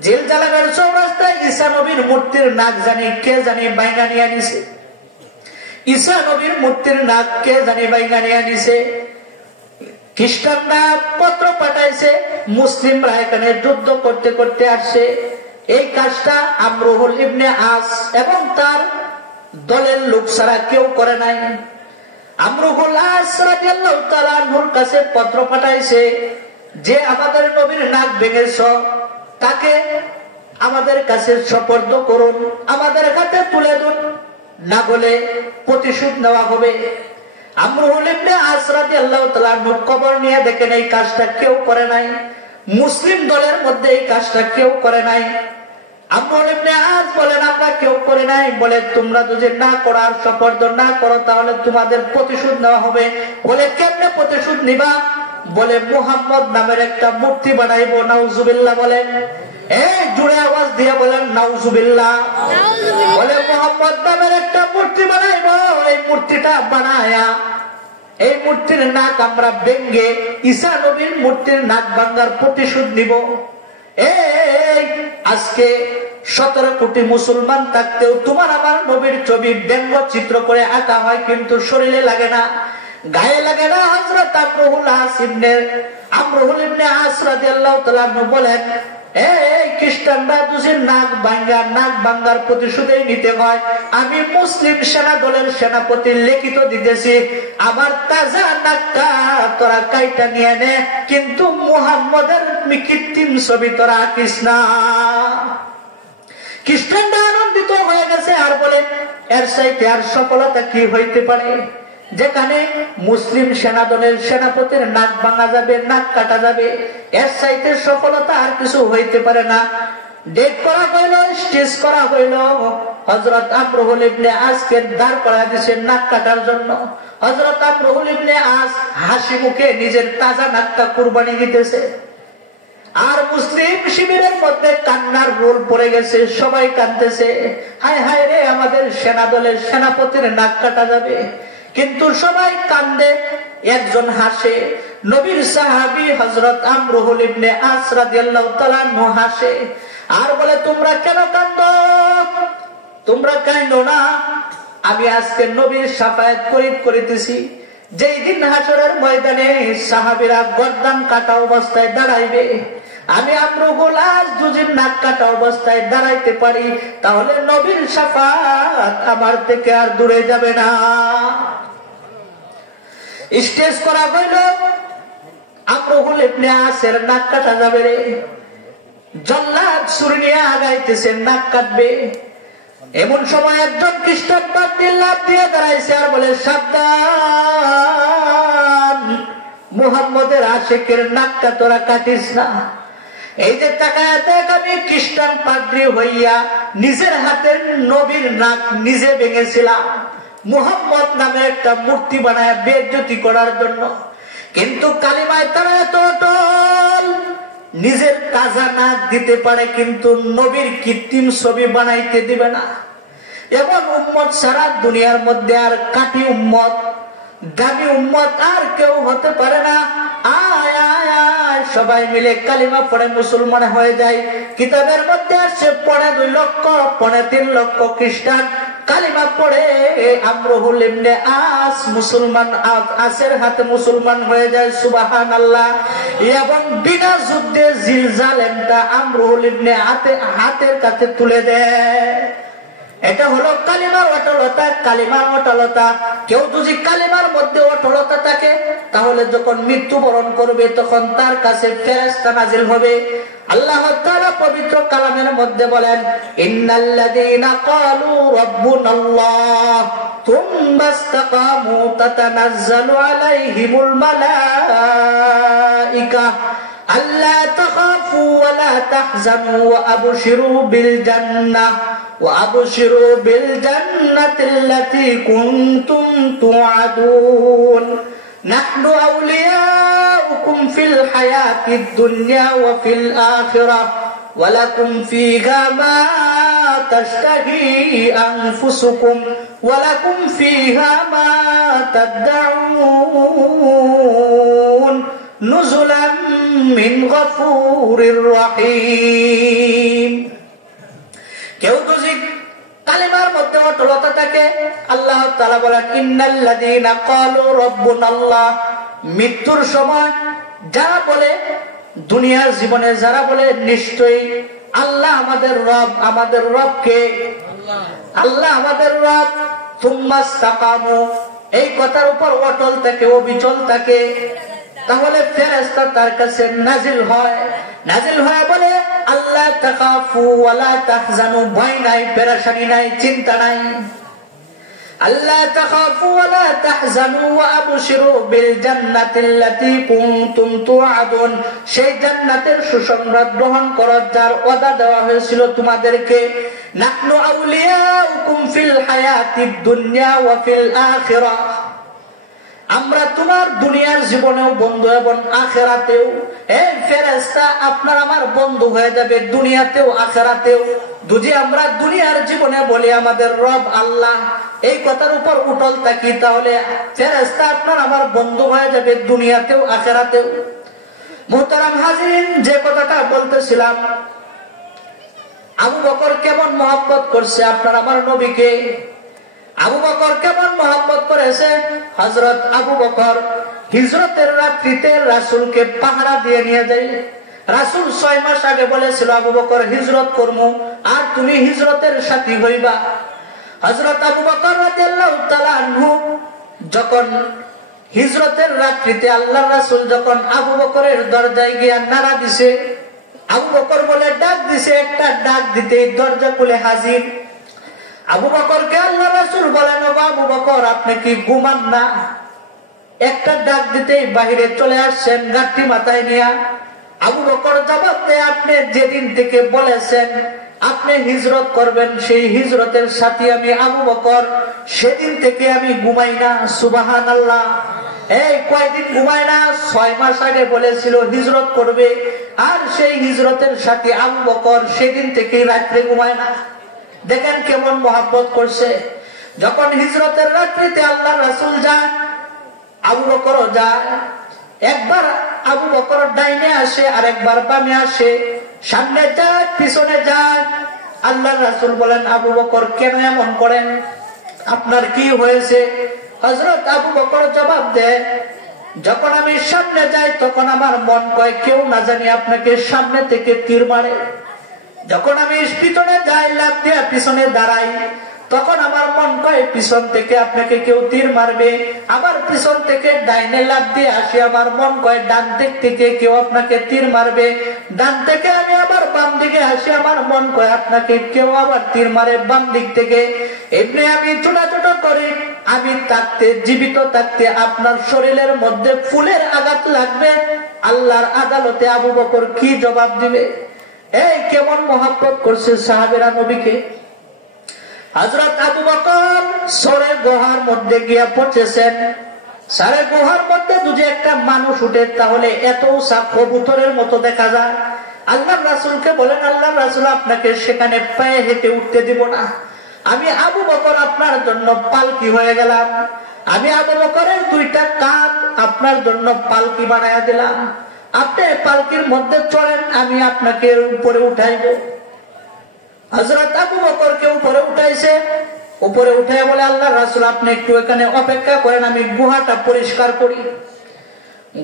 জিলজালেমের চৌরাস্তায় ঈসা নবীর মূর্তির নাক কে জানি বাইঙ্গা নিয়ে আনিছে। ঈসা নবীর মূর্তির নাক কে জানি বাইঙ্গা নিয়ে আনিছে। খ্রিস্টানরা পত্র পাঠাইছে, মুসলিমরা এখানে যুদ্ধ করতে করতে আসছে। এই কাজটা আমরুল ইবনে আস এবং তার দলের লোক ছাড়া কেউ করে নাই। আমরুল আস রাদিয়াল্লাহু তাআলা আনহুর কাছে পত্র পাঠাইছে যে আমাদের নবীর নাক ভেঙেছ, তাকে আমাদের কাছে সুপর্দ করুন, আমাদের হাতে তুলে দিন, না হলে প্রতিশোধ নেওয়া হবে। আমরুল ইবনে আস রাদিয়াল্লাহু তাআলা আনহু খবর নিয়ে দেখেন এই কাজটা কেউ করে নাই। মুসলিম দলের মধ্যে এই কাজটা কেউ করে নাই। আমরুল ইবনে আস বলেন, আমরা কেউ করে নাই। বলে, তোমরা যদি না করার সুপর্দ না করো তাহলে তোমাদের প্রতিশোধ নেওয়া হবে। বলে, কেমনে প্রতিশোধ নিবা? বলে, মুহাম্মদ নামের একটা মূর্তি বানাইবো। নাউজুবিল্লাহ বলেন। এই জুড়ে আওয়াজ দিয়ে বলেন নাউজুবিল্লাহ। বলে, মুহাম্মদ নামের একটা মূর্তি বানাইবো। এই মূর্তিটা বানায়া এই মূর্তির নাক আমরা ভেঙ্গে ঈসা নবীর মূর্তির নাক ভাঙার প্রতিশোধ নিব। এই আজকে 17 কোটি মুসলমান থাকতেও তোমার আমার নবীর ছবি ব্যঙ্গ চিত্র করে আঁকা হয়, কিন্তু শরীরে লাগে না। গায়ে লাগে না। হযরত আমরুল ইবনে আস রাদিয়াল্লাহু তাআলা বলেন, এই খ্রিস্টানরা যদি নাক ভাঙ্গার প্রতিশোধই নিতে হয়, আমি মুসলিম সেনা দলের সেনাপতি লিখিত দিতেছি, আমার তাজা নাকটা তোরা কাইটা নিয়ে নে, কিন্তু মুহাম্মদের কৃত্রিম ছবি তোরা আঁকিস না। খ্রিস্টানরা আনন্দিত হয়ে গেছে আর বলে, এর চাইতে আর সফলতা কি হইতে পারে, যেখানে মুসলিম সেনা দলের সেনাপতির নাক ভাঙা যাবে, নাক কাটা যাবে, এর চাইতে সফলতা আর কিছু হইতে পারে না। ডেট করা হইল, স্টেজ করা হইল। হযরত আমরুল ইবনে আসকে দাঁড় করায় দিয়েছে নাক কাটার জন্য। হযরত আমরুল ইবনে আস হাসি মুখে নিজের তাজা নাকটা কুরবানি দিতেছে। আর মুসলিম শিবিরের মধ্যে কান্নার রোল পড়ে গেছে, সবাই কাঁদতেছে, হায় হায় রে, আমাদের সেনা দলের সেনাপতির নাক কাটা যাবে। কিন্তু সবাই কান্দে, একজন হাসে। নবীর সাহাবী হযরত আমরুল ইবনে আস রাদিয়াল্লাহু তাআলা হাসে আর বলে, তোমরা কেন কান্দো? তোমরা কান্দো না, আমি আজকে নবীর শাফায়াত করিতেছি। যেই দিন হাসরের ময়দানে সাহাবীরা গর্দান কাটা অবস্থায় দাঁড়াইবে, আমি আমরুল আস যদি নাক কাটা অবস্থায় দাঁড়াইতে পারি, তাহলে নবীর শাফায়াত আমার থেকে আর দূরে যাবে না। স্টেজ করা হইল, আমরুল ইবনে আসের নাক কাটা যাবে রে। জল্লাদ ছুরি নিয়ে আগাইতেছে, নাক কাটবে। এমন সময় একজন খ্রিস্টান পাদ্রী লাফ দিয়ে দাঁড়াইছে আর বলে, সাবধান, মুহাম্মদের আশিকের নাকটা তোরা কাটিস না। এই যে তাকায় দেখ, আমি খ্রিস্টান পাদ্রী হইয়া নিজের হাতের নবীর নাক নিজে ভেঙেছিলাম মুহাম্মদ নামে একটা মূর্তি বানায় বেইজ্জতি করার জন্য। কিন্তু কালিমায় তারা এত অটল, নিজের তাজা নাক দিতে পারে কিন্তু নবীর কৃত্রিম ছবি বানাইতে দিবে না। এমন উম্মত সারা দুনিয়ার মধ্যে আর কাটি উম্মত, দামি উম্মত আর কেউ হতে পারে না। আয় আয় আয়, সবাই মিলে কালিমা পড়ে মুসলমান হয়ে যায়। কিতাবের মধ্যে আসছে 2.5 লক্ষ 3.5 লক্ষ খ্রিস্টান কালিমা পড়ে আমরুল ইবনে আস মুসলমান, আসের হাতে মুসলমান হয়ে যায়। সুবহানাল্লাহ। এবং বিনা যুদ্ধে জিলজালেমটা আমরুল ইবনে হাতের কাছে তুলে দেয়। এটা হলো কালিমার অটলতা। কালিমার অটলতা, কেউ যদি কালিমার মধ্যে অটলতা থাকে, তাহলে যখন মৃত্যুবরণ করবে তখন তার কাছে ফেরেশতা নাজিল হবে। আল্লাহ তাআলা পবিত্র কালামের মধ্যে বলেন, ইন্নাল্লাযীনা ক্বালু রাব্বুনাল্লাহ তুম্মা ইসতাকামু তাতানাজ্জালু আলাইহিমুল মালাঈকা আল্লা তাখাফু ওয়া লা তাহজানু ওয়া আবশিরু বিল জান্নাহ وأبشروا بالجنة التي كنتم توعدون نحن أولياؤكم في الحياة الدنيا وفي الآخرة ولكم فيها ما تشتهي أنفسكم ولكم فيها ما تدعون نزلا من غفور رحيم। কেউ যদি কালিমার মধ্যে অটলতা থাকে, আল্লাহ তাআলা বলেন, ইন্নাল্লাযীনা ক্বালু রাব্বুনাল্লাহ, মৃত্যুর সময় যারা বলে, দুনিয়ার জীবনে যারা বলে নিশ্চয়ই আল্লাহ আমাদের রব, আমাদের রব কে? আল্লাহ আমাদের রব। তুম্মা ইসতাকামু, এই কথার উপর অটল থাকে, অবিচল থাকে, তাহলে ফেরেশতা তার কাছে নাজিল হয়। নাজিল হয় বলে, আল্লাহ তাখাফু ওয়া লা তাহজানু, ভয় নাই, পেরেশানি নাই, চিন্তা নাই। আল্লাহ তাখাফু ওয়া লা তাহজানু ওয়া আবশিরু বিল জান্নাতিল্লাতী কুনতুম তুআদুন, সেই জান্নাতের সুসংবাদ গ্রহণ করো যার ওয়াদা দেওয়া হয়েছিল তোমাদেরকে। নাহনু আউলিয়াউকুম ফিল হায়াতিদ দুনিয়া ওয়া ফিল আখিরাহ, আমরা তোমার দুনিয়ার জীবনেও বন্ধু এবং আখিরাতেও। এই ফেরেশতা আপনার আমার বন্ধু হয়ে যাবে দুনিয়াতেও আখিরাতেও। যদি আমরা দুনিয়ার জীবনে বলি আমাদের রব আল্লাহ, এই কথার উপর উটল থাকি, তাহলে ফেরেশতা আপনার আমার বন্ধু হয়ে যাবে দুনিয়াতেও আখিরাতেও। মুহতারাম হাজিরিন, যে কথাটা বলতেছিলাম, আবু বকর কেমন মহব্বত করছে আপনার আমার নবীকে। আবু বকর কেমন মহব্বত করেছে। হযরত আবু বকর হিজরতের রাত্রিতে রাসূলকে পাহারা দিয়ে নিয়ে যায়। রাসূল 6 মাস আগে বলেছিল আবু বকর হিজরত করমু, আর তুমি হিজরতের সাথী হইবা। হযরত আবু বকর রাদিয়াল্লাহু তাআলা আনহু যখন হিজরতের রাত্রিতে আল্লাহর রাসূল যখন আবু বকরের দরজায় গিয়ে নাড়া দিছে, আবু বকর বলে ডাক দিছে, একটা ডাক দিতেই দরজা খুলে হাজির। আবু বকরকে আল্লাহর রাসূল বলেন, ও আবু বকর আপনি কি ঘুমান না? একটা ডাক দিতেই বাহিরে চলে আসছেন গাঁটটি মাথায় নিয়ে। আবু বকর জবাব দেয়, আপনি যেদিন থেকে বলেছেন আপনি হিজরত করবেন, সেই হিজরতের সাথী আমি আবু বকর, সেদিন থেকে আমি ঘুমাই না। সুবহানাল্লাহ। এই কয়দিন ঘুমায় না? 6 মাস আগে বলেছিল হিজরত করবে, আর সেই হিজরতের সাথী আবু বকর সেদিন থেকে রাত্রে ঘুমায় না। দেখেন কেমন মহব্বত করছে। যখন হিজরতের রাত্রিতে আল্লাহর রাসূল যায়, আবু বকরও যায়। একবার আবু বকর ডাইনে আসে, আর একবার বামে আসে, সামনে যায় পিছনে যায়। আল্লাহর রাসূল বলেন, আবু বকর কেন এমন করেন? আপনার কি হয়েছে? হযরত আবু বকর জবাব দেয়, যখন আমি সামনে যাই তখন আমার মন কয় কেউ না জানি আপনাকে সামনে থেকে তীর মারে। যখন আমি পিছনে যাই লাফ দিয়ে পিছনে দাঁড়াই, তখন আমার মন কয় পিছন থেকে আপনাকে কেউ তীর মারবে। আবার পিছন থেকে ডাইনে লাফ দিয়ে আসি, আমার মন কয় ডান দিক থেকে কেউ আপনাকে তীর মারবে। ডান থেকে আমি আবার বাম দিকে আসি, আমার মন কয় আপনাকে কেউ আবার তীর মারে বাম দিক থেকে। এমনি আমি ছোটাছুটো করি, আমি থাকতে জীবিত থাকতে আপনার শরীরের মধ্যে ফুলের আঘাত লাগবে, আল্লাহর আদালতে আবু বকর কি জবাব দিবে? এই কেমন মহব্বত করছে সাহাবেরা নবীকে। হযরত আবু বকর সরে গুহার মধ্যে গিয়া পৌঁছেছেন। সারে গুহার মধ্যে যদি একটা মানুষ উঠে তাহলে এত উঁচা কবুতরের মতো দেখা যায়। আল্লাহর রাসূলকে বলেন, আল্লাহর রাসূল আপনাকে সেখানে পায়ে হেঁটে উঠতে দিব না। আমি আবু বকর আপনার জন্য পালকি হয়ে গেলাম। আমি আবু বকরের 2টা কাঁধ আপনার জন্য পালকি বানায়া দিলাম। আপনি পালকির মধ্যে চড়েন, আমি আপনাকে উপরে উঠাইব। হযরত আবু বকরকে উপরে উঠাইছে। উপরে উঠে বলে, আল্লাহর রাসূল আপনি একটু এখানে অপেক্ষা করেন, আমি গুহাটা পরিষ্কার করি।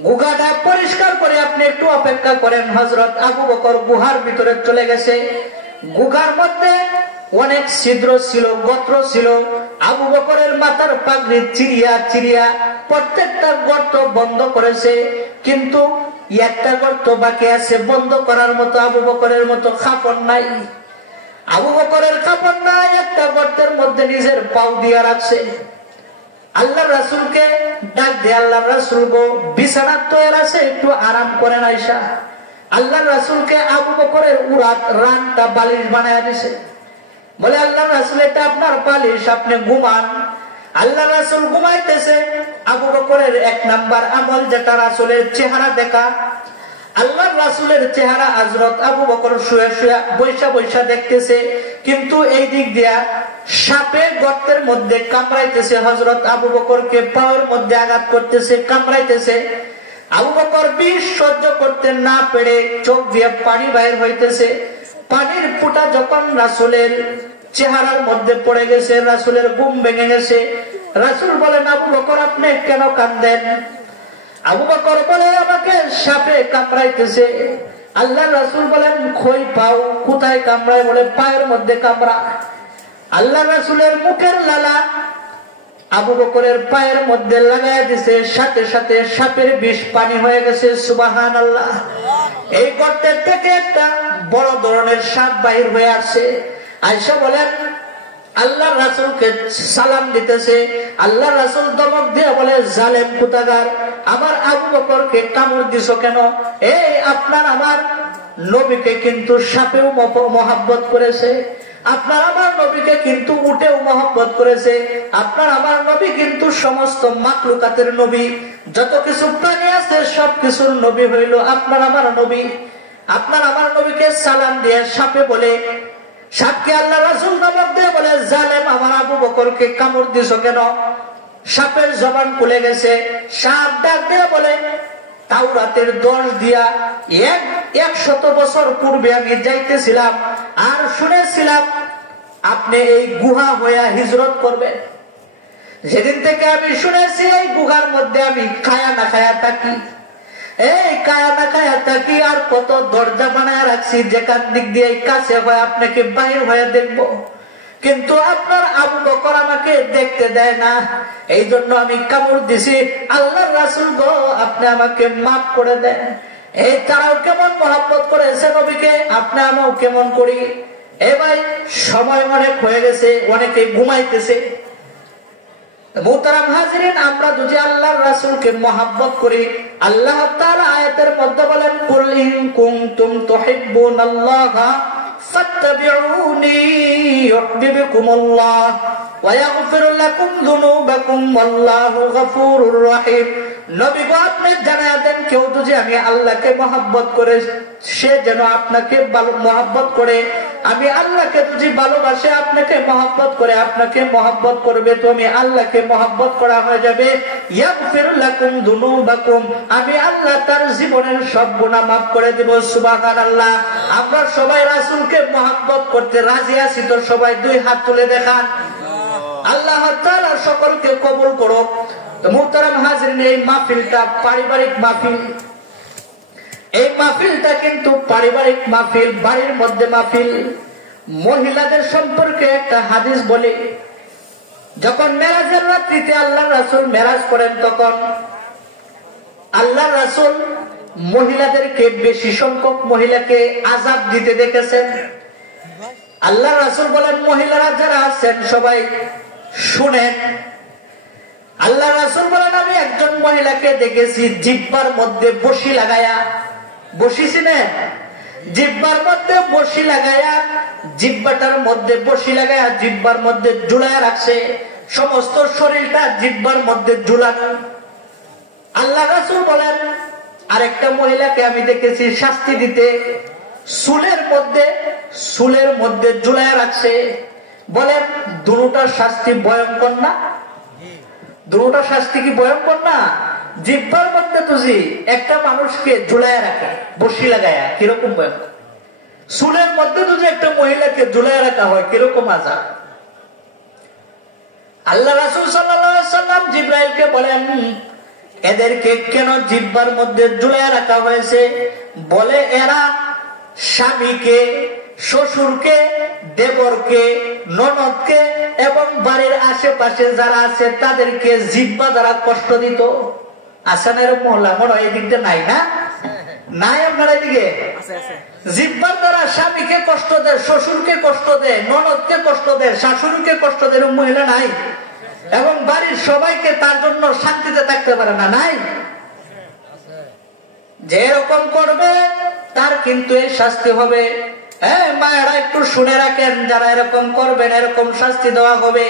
গুহাটা পরিষ্কার করে আপনি একটু অপেক্ষা করেন। হযরত আবু বকর গুহার ভিতরে চলে গেছে। গুহার মধ্যে অনেক ছিদ্র ছিল, গর্ত ছিল। আবু বকরের মাথার পাগড়ি চিরিয়া চিরিয়া প্রত্যেকটা গর্ত বন্ধ করেছে, কিন্তু একটা গর্ত বাকি আছে বন্ধ করার মতো। আবু বকরের মতো কাপড় নাই, আবু বকরের কাপড় নাই, একটা গর্তের মধ্যে নিজের পাও দিয়া রাখছে। আল্লাহর রাসূলকে ডাক দিয়ে, আল্লাহর রাসূল গো বিছানা তৈরি আছে, একটু আরাম করেন আয়েশা। আল্লাহর রাসূলকে আবু বকরের উরাত রানটা বালিশ বানায়া দিছে। বলে, আল্লাহর রাসূল এটা আপনার বালিশ, আপনি ঘুমান। আল্লাহর রাসূল ঘুমাইতেছে। আবু বকরের 1 নাম্বার আমল যেটা রাসূলের চেহারা দেখা। আল্লাহর রাসূলের চেহারা হযরত আবু বকর শুয়ে শুয়ে বৈশা বৈশা দেখতেছে, কিন্তু এই দিক দিয়া সাপে গর্তের মধ্যে কামড়াইতেছে। হযরত আবু বকরকে পায়ের মধ্যে আঘাত করতেছে, কামড়াইতেছে। আবু বকর বিষ সহ্য করতে না পেরে চোখ দিয়ে পানি বাইর হইতেছে। পানির ফোঁটা যখন রাসূলের চেহারার মধ্যে পড়ে গেছে, রাসূলের ঘুম ভেঙে গেছে। রাসূল বলেন, আবু বকর আপনি কেন কাঁদেন? আবু বকর বলে, আমাকে সাপে কামড়াইতেছে। আল্লাহর রাসূল বলেন, কই পাও? কোথায় কামড়ায়? বলে, পায়ের মধ্যে কামড়া। আল্লাহর রাসূলের মুখের লালা আবু বকরের পায়ের মধ্যে লাগায় দিছে, সাথে সাথে সাপের বিষ পানি হয়ে গেছে। সুবহানাল্লাহ। এই গর্তের থেকে একটা বড় ধরনের সাপ বাহির হয়ে আসছে। আয়েশা বলেন, আল্লাহর রাসূলকে সালাম দিতেছে। আল্লাহর রাসূল ধমক দিয়ে বলে, জালেম কুতাগার, আমার আবু বকরকে কামড় দিছো কেন? এই আপনার আমার নবীকে কিন্তু সাপেও মহব্বত করেছে, আপনার আমার নবীকে কিন্তু উটেও মহব্বত করেছে। আপনার আমার নবী কিন্তু সমস্ত মাখলুকাতের নবী, যত কিছু প্রাণী আছে সবকিছুর নবী হইল আপনার আমার নবী। আপনার আমার নবীকে সালাম দিয়ে সাপে বলে, সাপকে আল্লাহ রাসূল ধমক দিয়ে বলে, জালেম, আমার আবু বকরকে কামড় দিছো কেন? সাপের জবান খুলে গেছে। সাপ ডাক দিয়ে বলে, তাওরাতের দোষ দিয়া 100 বছর পূর্বে আমি যাইতেছিলাম আর শুনেছিলাম আপনি এই গুহা হইয়া হিজরত করবেন। যেদিন থেকে আমি শুনেছি এই গুহার মধ্যে আমি খায়া না খায়া থাকি, এই কায়া না খায়া থাকি, আর কত দরজা বানায় রাখছি যেখান দিক দিয়ে কাছে হয় আপনাকে বাহির হয়ে দেখবো, কিন্তু আপনার আবু বকর আমাকে দেখতে দেয় না, এই জন্য আমি কামড় দিছি। আল্লাহর রাসূল গো, আপনি আমাকে মাফ করে দেন। এই তারাও কেমন মহব্বত করেছে নবীকে, আপনি আমরাও কেমন করি। এ ভাই, সময় অনেক হয়ে গেছে, অনেকে ঘুমাইতেছে। মুহতারাম হাজিরিন, আমরা যদি আল্লাহর রাসূলকে মহব্বত করি, আল্লাহ তাআলা আয়াতের মধ্যে বলেন, কুল ইন কুনতুম তুহিব্বুনাল্লাহা ফাত্তাবিউনি ইউহিব্বুকুমুল্লাহ ওয়া ইয়াগফির লাকুম যুনুবাকুম ওয়াল্লাহু গফুরুর রহিম। নবী গো, আপনি জানায়া দেন, কেউ যদি আমি আল্লাহকে মহব্বত করে সে যেন আপনাকে মহব্বত করে, আমি আল্লাহকে যদি ভালোবাসে আপনাকে মহব্বত করে, আপনাকে মহব্বত করবে তো আমি আল্লাহকে মহব্বত করা হয়ে যাবে। ইয়াগফির লাকুম যুনুবাকুম, আমি আল্লাহ তার জীবনের সব গুনাহ মাফ করে দিব। সুবহানাল্লাহ। আমরা সবাই রাসূলকে মহব্বত করতে রাজি আছি তো? সবাই দুই হাত তুলে দেখান। আল্লাহ তাআলা সকলকে কবুল করুক। তো মুহতারাম হাজিরিন, এই মাহফিলটা পারিবারিক মাহফিল। এই মাহফিলটা কিন্তু পারিবারিক মাহফিল, বাড়ির মধ্যে মাহফিল। মহিলাদের সম্পর্কে একটা হাদিস বলে, যখন মেরাজের রাত্রিতে আল্লাহ রাসূল মেরাজ করেন, তখন আল্লাহ রাসূল মহিলাদেরকে, বেশি সংখ্যক মহিলাকে আযাব দিতে দেখেছেন। আল্লাহ রাসূল বলেন, মহিলারা যারা আছেন সবাই শুনেন। আল্লাহ রাসূল বলেন, আমি একজন মহিলাকে দেখেছি জিহ্বার মধ্যে বসি লাগায়া, বসি চিনেন? জিহ্বার মধ্যে বসি লাগায়া, জিহ্বাটার মধ্যে বসি লাগায়া জিহ্বার মধ্যে ঝুলায়া রাখছে, সমস্ত শরীরটা জিহ্বার মধ্যে ঝুলানো। আল্লাহ রাসূল বলেন, আরেকটা মহিলাকে আমি দেখেছি শাস্তি দিতে চুলের মধ্যে ঝুলায়া রাখছে। বলেন, দুটোটার শাস্তি ভয়ঙ্কর না? দুটোটা শাস্তি কি ভয়ঙ্কর না? জিহ্বার মধ্যে তুজি একটা মানুষকে ঝুলায়া রাখে বসি লাগায়া, কিরকম ভয়ঙ্কর। চুলের মধ্যে তুজি একটা মহিলাকে ঝুলায়া রাখা হয়, কিরকম আযাব। আল্লাহ রাসূল সাল্লাল্লাহু আলাইহি ওয়াসাল্লাম জিবরাইলকে বলেন, এদেরকে কেন জিহ্বার মধ্যে ঝুলায়া রাখা হয়েছে? বলে, এরা স্বামীকে, শ্বশুরকে, দেবরকে, ননদকে এবং বাড়ির আশেপাশে যারা আছে তাদেরকে জিহ্বা দ্বারা কষ্ট দিত। আসানের মহল্লা মনে হয় এদিকটা নাই না? নাই আপনার এদিকে? জিহ্বার দ্বারা স্বামীকে কষ্ট দেয়, শ্বশুরকে কষ্ট দেয়, ননদকে কষ্ট দেয়, শাশুড়িকে কষ্ট দেয়, মহিলা নাই। এবং বাড়ির সবাইকে তার জন্য শান্তিতে থাকতে পারে না, নাই? যে এরকম করবে তার কিন্তু এই শাস্তি হবে। হ্যাঁ, মায়েরা একটু শুনে রাখেন, যারা এরকম করবেন এরকম শাস্তি দেওয়া হবে।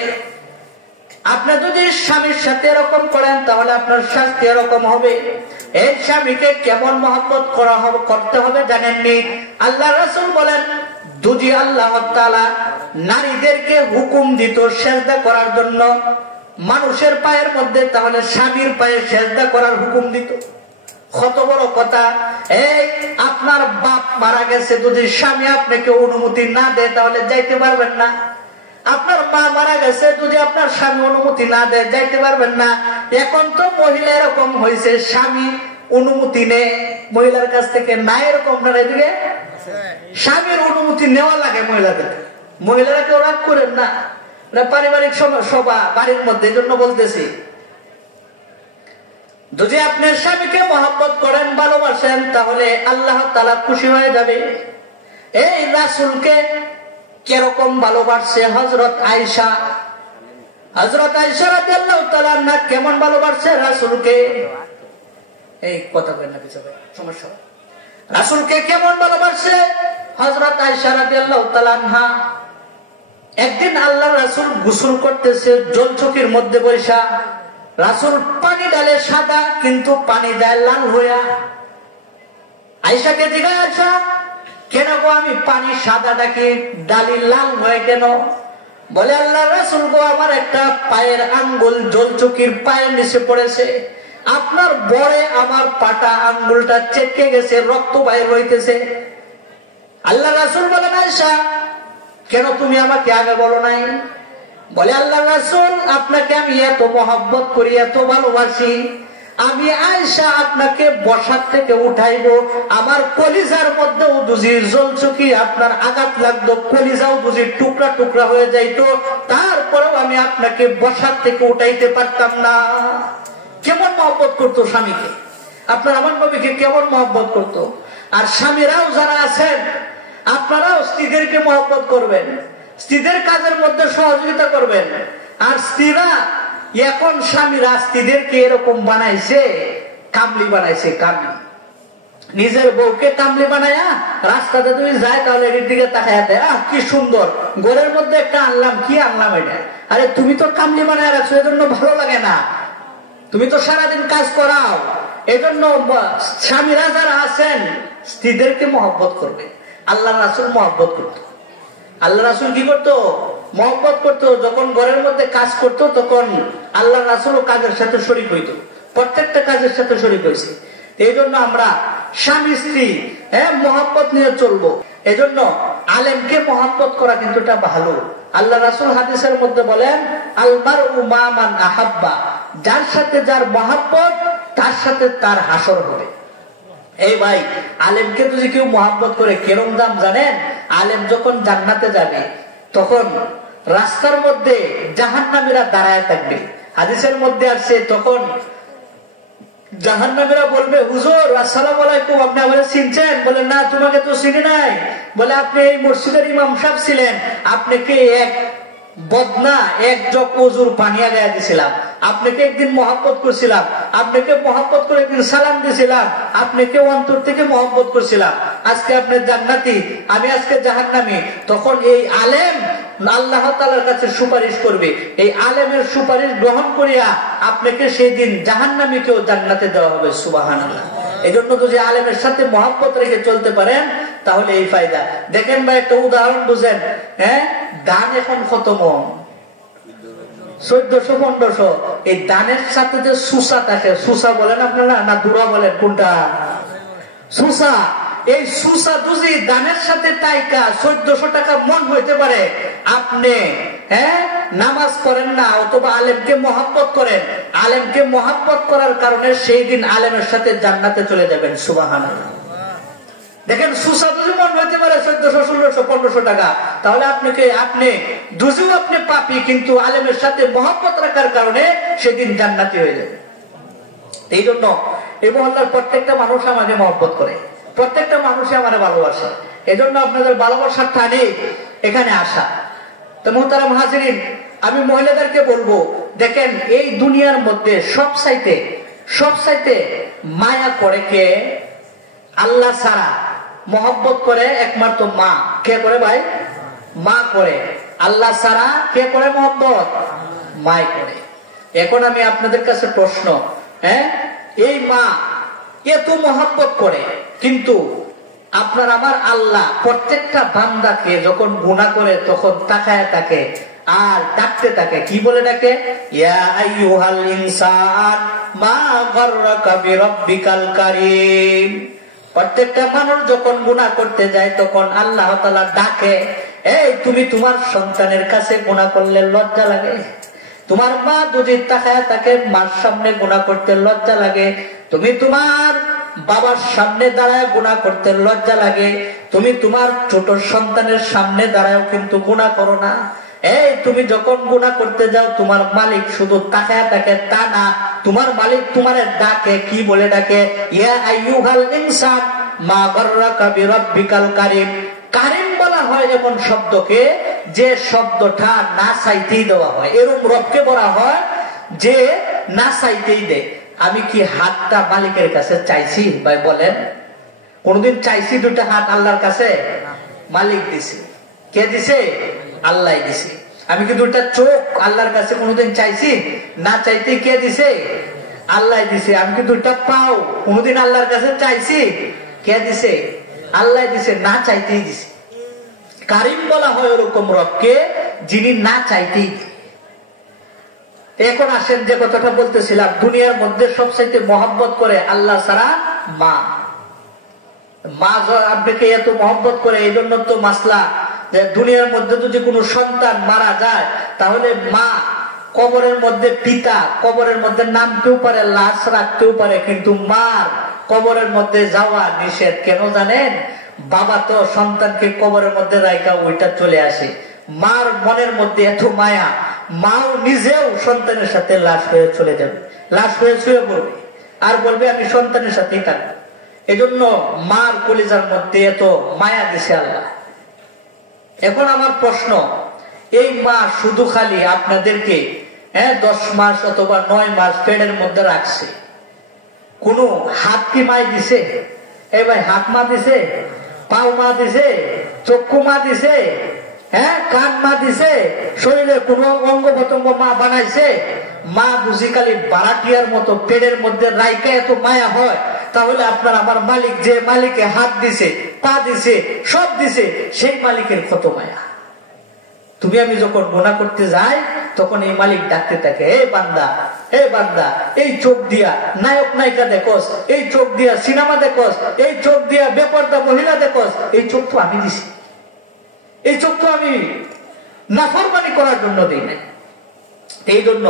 আপনি যদি স্বামীর সাথে এরকম করেন তাহলে আপনার শাস্তি এরকম হবে। এই স্বামীকে কেমন মহব্বত করা হবে, করতে হবে জানেননি? আল্লাহ রাসূল বলেন, যদি আল্লাহ তাআলা নারীদেরকে হুকুম দিত সিজদা করার জন্য মানুষের পায়ের মধ্যে, তাহলে স্বামীর পায়ে সিজদা করার হুকুম দিত। কত বড় কথা! এই আপনার বাপ মারা গেছে, যদি স্বামী আপনাকে অনুমতি না দেয় তাহলে যাইতে পারবেন না। আপনার মা মারা গেছে, যদি আপনার স্বামী অনুমতি না দেয় যাইতে পারবেন না। এখন তো মহিলা এরকম হয়েছে, স্বামী অনুমতি নেয় মহিলার কাছ থেকে, না এরকম না? এদিকে স্বামীর অনুমতি নেওয়া লাগে মহিলাদের। মহিলারা কেউ রাগ করেন না, পারিবারিক সভা বাড়ির মধ্যে, এই জন্য বলতেছি। যদি আপনি স্বামীকে মহব্বত করেন, ভালোবাসেন, তাহলে আল্লাহ তাআলা খুশি হয়ে যাবে। এই রাসূলকে কিরকম ভালোবাসছে হযরত আয়েশা। হযরত আয়েশা রাদিয়াল্লাহু তাআলা আনহা কেমন ভালোবাসছে রাসূলকে। এই কথা বলেন না, কিছু সমস্যা। রাসূলকে কেমন ভালোবাসছে হযরত আয়েশা রাদিয়াল্লাহু তাআলা আনহা। একদিন আল্লাহর রাসূল গোসল করতেছে জলচকির মধ্যে বসা। রাসূল পানি ডালে সাদা, কিন্তু পানি দেয় লাল হইয়া। আয়েশাকে জিজ্ঞাসা, কেন গো আমি পানি সাদা ডাকি, ডালি লাল হয়ে কেন? বলে, আল্লাহ রাসূল গো, আমার একটা পায়ের আঙ্গুল জলচকির পায়ের নিচে পড়েছে, আপনার বরে আমার পাটা আঙ্গুলটা চেটকে গেছে, রক্ত বাইর হইতেছে। আল্লাহ রাসূল বলেন, আয়েশা কেন তুমি আমাকে আগে বলো নাই? বলে আল্লাহ রাসূল আপনাকে আমি এত মহব্বত করি, এত ভালোবাসি, আমি আয়েশা আপনাকে বসার থেকে উঠাইবো, আমার কলিজার মধ্যেও দুজির জ্বলচকি আপনার আঘাত লাগতো, কলিজাও দুজির টুকরা টুকরা হয়ে যাইতো, তারপরেও আমি আপনাকে বসার থেকে উঠাইতে পারতাম না। কেমন মহব্বত করতো স্বামীকে, আপনার আমার নবীকে কেমন মহব্বত করতো। আর স্বামীরাও যারা আছেন আপনারাও স্ত্রীদেরকে মহব্বত করবেন, স্ত্রীদের কাজের মধ্যে সহযোগিতা করবেন। আর স্ত্রীরা এখন স্বামীরা স্ত্রীদেরকে এরকম বানাইছে, কামলি বানাইছে, কামলি। নিজের বউকে কামলি বানায়া রাস্তাতে তুমি যায় তাহলে এর দিকে তাকায় দেয়, আহ কি সুন্দর, ঘরের মধ্যে একটা আনলাম, কি আনলাম এটা, আরে তুমি তো কামলি বানায় রাখছো, এজন্য ভালো লাগে না, তুমি তো সারাদিন কাজ করাও। এজন্য স্বামীরা যারা আছেন স্ত্রীদেরকে মহব্বত করবে। আল্লাহ রাসূল মহব্বত করত। আল্লাহ রাসূল কি করতো? মহব্বত করতো। যখন ঘরের মধ্যে কাজ করতো তখন আল্লাহ রাসূলও কাজের সাথে শরীক হইতো, প্রত্যেকটা কাজের সাথে শরীক হয়েছে। এই জন্য আমরা স্বামী স্ত্রী মহব্বত নিয়ে চলবো। এজন্য আলেমকে মহব্বত করা কিন্তু এটা ভালো। আল্লাহ রাসূল হাদিসের মধ্যে বলেন, আল মারউ মা মান আহাব্বা, যার সাথে যার মহব্বত তার সাথে তার হাসর হবে। এই ভাই, আলেমকে যদি কেউ মহব্বত করে কেরম দাম জানেন? আলেম যখন জান্নাতে যাবে তখন রাস্তার মধ্যে জাহান্নামীরা দাঁড়ায় থাকবে। হাদিসের মধ্যে আসছে তখন জাহান্নামীরা বলবে, হুজুর আসসালামু আলাইকুম, আপনি আমাকে চিনছেন? বলে না, তোমাকে তো চিনি নাই। বলে আপনি এই মসজিদের ইমাম সাহেব ছিলেন, আপনাকে এক বদনা এক জগ ওজুর পানি আগায়া দিছিলাম, আপনাকে একদিন মহব্বত করছিলাম, আপনাকে মহব্বত করে একদিন সালাম দিছিলাম, আপনাকে অন্তর থেকে মহব্বত করছিলাম, আজকে আপনি জান্নাতি, আমি আজকে জাহান্নামী। তখন এই আলেম আল্লাহ তাআলার কাছে সুপারিশ করবে, এই আলেমের সুপারিশ গ্রহণ করিয়া আপনাকে সেই দিন জাহান্নামীকেও জান্নাতে দেওয়া হবে। সুবহানাল্লাহ। এই জন্য যদি আলেমের সাথে মহব্বত রেখে চলতে পারেন তাহলে এই ফায়দা। দেখেন ভাই, একটা উদাহরণ বুঝেন। ধান এখন কত মন? 1400-1500। এই ধানের সাথে যে সুসা থাকে, সুসা বলেন আপনারা না দুরা বলেন, কোনটা? সুসা। এই সুসা দুজি ধানের সাথে টাইকা 1400 টাকা মন হইতে পারে। আপনি নামাজ পড়েন না, অথবা আলেমকে মহব্বত করেন, আলেমকে মহব্বত করার কারণে সেই দিন আলেমের সাথে জান্নাতে চলে যাবেন। সুবহানাল্লাহ। দেখেন, সুসা দুজি মন হইতে পারে 1400-1600-1500 টাকা, তাহলে আপনি দুজিও আপনি পাপি, কিন্তু আলেমের সাথে মহব্বত রাখার কারণে সেদিন জান্নাতি হয়ে যাবে। এই জন্য এই মহল্লার প্রত্যেকটা মানুষ আমাকে মহব্বত করে, প্রত্যেকটা মানুষই আমার ভালোবাসে। এই জন্য আপনাদের ভালোবাসার টানে এখানে আসা। তো মুহতারাম হাজিরিন, আমি মহিলাদেরকে বলবো, দেখেন এই দুনিয়ার মধ্যে সবচাইতে মায়া করে কে? আল্লাহ ছাড়া মহব্বত করে একমাত্র মা। কে করে ভাই? মা করে। আল্লাহ ছাড়া কে করে মহব্বত? মাই করে। এখন আমি আপনাদের কাছে প্রশ্ন, এই মা এত মহব্বত করে, কিন্তু আপনার আমার আল্লাহ প্রত্যেকটা বান্দাকে যখন গুনাহ করে তখন তাকায় থাকে আর ডাকতে থাকে। কি বলে ডাকে? ইয়া আইয়ুহাল ইনসান মা গাররাকা বিরাব্বিকাল কারীম। প্রত্যেকটা মানুষ যখন গুনাহ করতে যায় তখন আল্লাহ তাআলা ডাকে, এই তুমি তোমার সন্তানের কাছে গুনাহ করলে লজ্জা লাগে? তোমার মা যদি তাকায় তাকে মার সামনে গুনাহ করতে লজ্জা লাগে? তুমি তোমার বাবার সামনে দাঁড়ায় গুনাহ করতে লজ্জা লাগে? তুমি তোমার ছোট সন্তানের সামনে দাঁড়ায়ও কিন্তু গুনাহ করো না? এই তুমি যখন গুনাহ করতে যাও তোমার মালিক শুধু তাকায় থাকে তা না, তোমার মালিক তোমারে ডাকে। কি বলে ডাকে? ইয়া আইয়ুহাল ইনসান মা গাররাকা বিরাব্বিকাল কারীম। কারীম বলা হয় এমন শব্দকে যে শব্দটা না চাইতেই দেওয়া হয়। এরকম রবকে বলা হয় যে না চাইতেই দেয়। আমি কি হাতটা মালিকের কাছে চাইছি ভাই? বলেন, কোনদিন চাইছি দুটা হাত আল্লাহর কাছে? মালিক দিছে। কে দিছে? আল্লাহ দিছে। আমি কি দুটা চোখ আল্লাহর কাছে কোনদিন চাইছি? না চাইতে কে দিছে? আল্লাহ দিছে। আমি কি দুটা পাও কোনদিন আল্লাহর কাছে চাইছি? কে দিছে? আল্লাহ দিছে, না চাইতেই দিছে। কারীম বলা হয় ওরকম রবকে যিনি না চাইতেই। এখন আসেন যে কথাটা বলতেছিলাম, দুনিয়ার মধ্যে সবচাইতে মহব্বত করে আল্লাহ ছাড়া মা। মা আপনাকে এত মহব্বত করে, এই জন্য তো মাসলা যে দুনিয়ার মধ্যে যদি কোনো সন্তান মারা যায় তাহলে মা কবরের মধ্যে, পিতা কবরের মধ্যে নামতেও পারে, লাশ রাখতেও পারে, কিন্তু মার কবরের মধ্যে যাওয়া নিষেধ। কেন জানেন? বাবা তো সন্তানকে কবরের মধ্যে রাখা ওইটা চলে আসে। মার মনের মধ্যে এত মায়া, মাও নিজেও সন্তানের সাথে লাশ হয়ে চলে যাবে, লাশ হয়ে শুয়ে পড়বে আর বলবে আমি সন্তানের সাথেই থাকবো। এজন্য মার কলিজার মধ্যে এত মায়া দিছে আল্লাহ। এখন আমার প্রশ্ন, এই মা শুধু খালি আপনাদেরকে 10 মাস অথবা 9 মাস পেটের মধ্যে রাখছে, কোন হাত কি মাই দিছে? এই ভাই, হাত মা দিছে? পাও মা দিছে? চক্ষু মা দিছে? কান মা দিছে? শরীরে কোন অঙ্গ প্রত্যঙ্গ মা বানাইছে? মা বুঝি খালি বারাটিয়ার মতো পেটের মধ্যে রাইকা এত মায়া হয়? তাহলে আপনার আমার মালিক, যে মালিকে হাত দিছে, পা দিছে, সব দিছে, সেই মালিকের কত মায়া। তুমি আমি যখন গুনাহ করতে যাই তখন এই মালিক ডাকতে থাকে, হে বান্দা, হে বান্দা, এই চোখ দিয়া নায়ক নায়িকা দেখোস, এই চোখ দিয়া সিনেমা দেখোস, এই চোখ দিয়া বেপরদা মহিলা দেখোস, এই চোখ তো আমি দিছি, এই চোখ তো আমি নাফরমানি করার জন্য দিই নাই। এই জন্য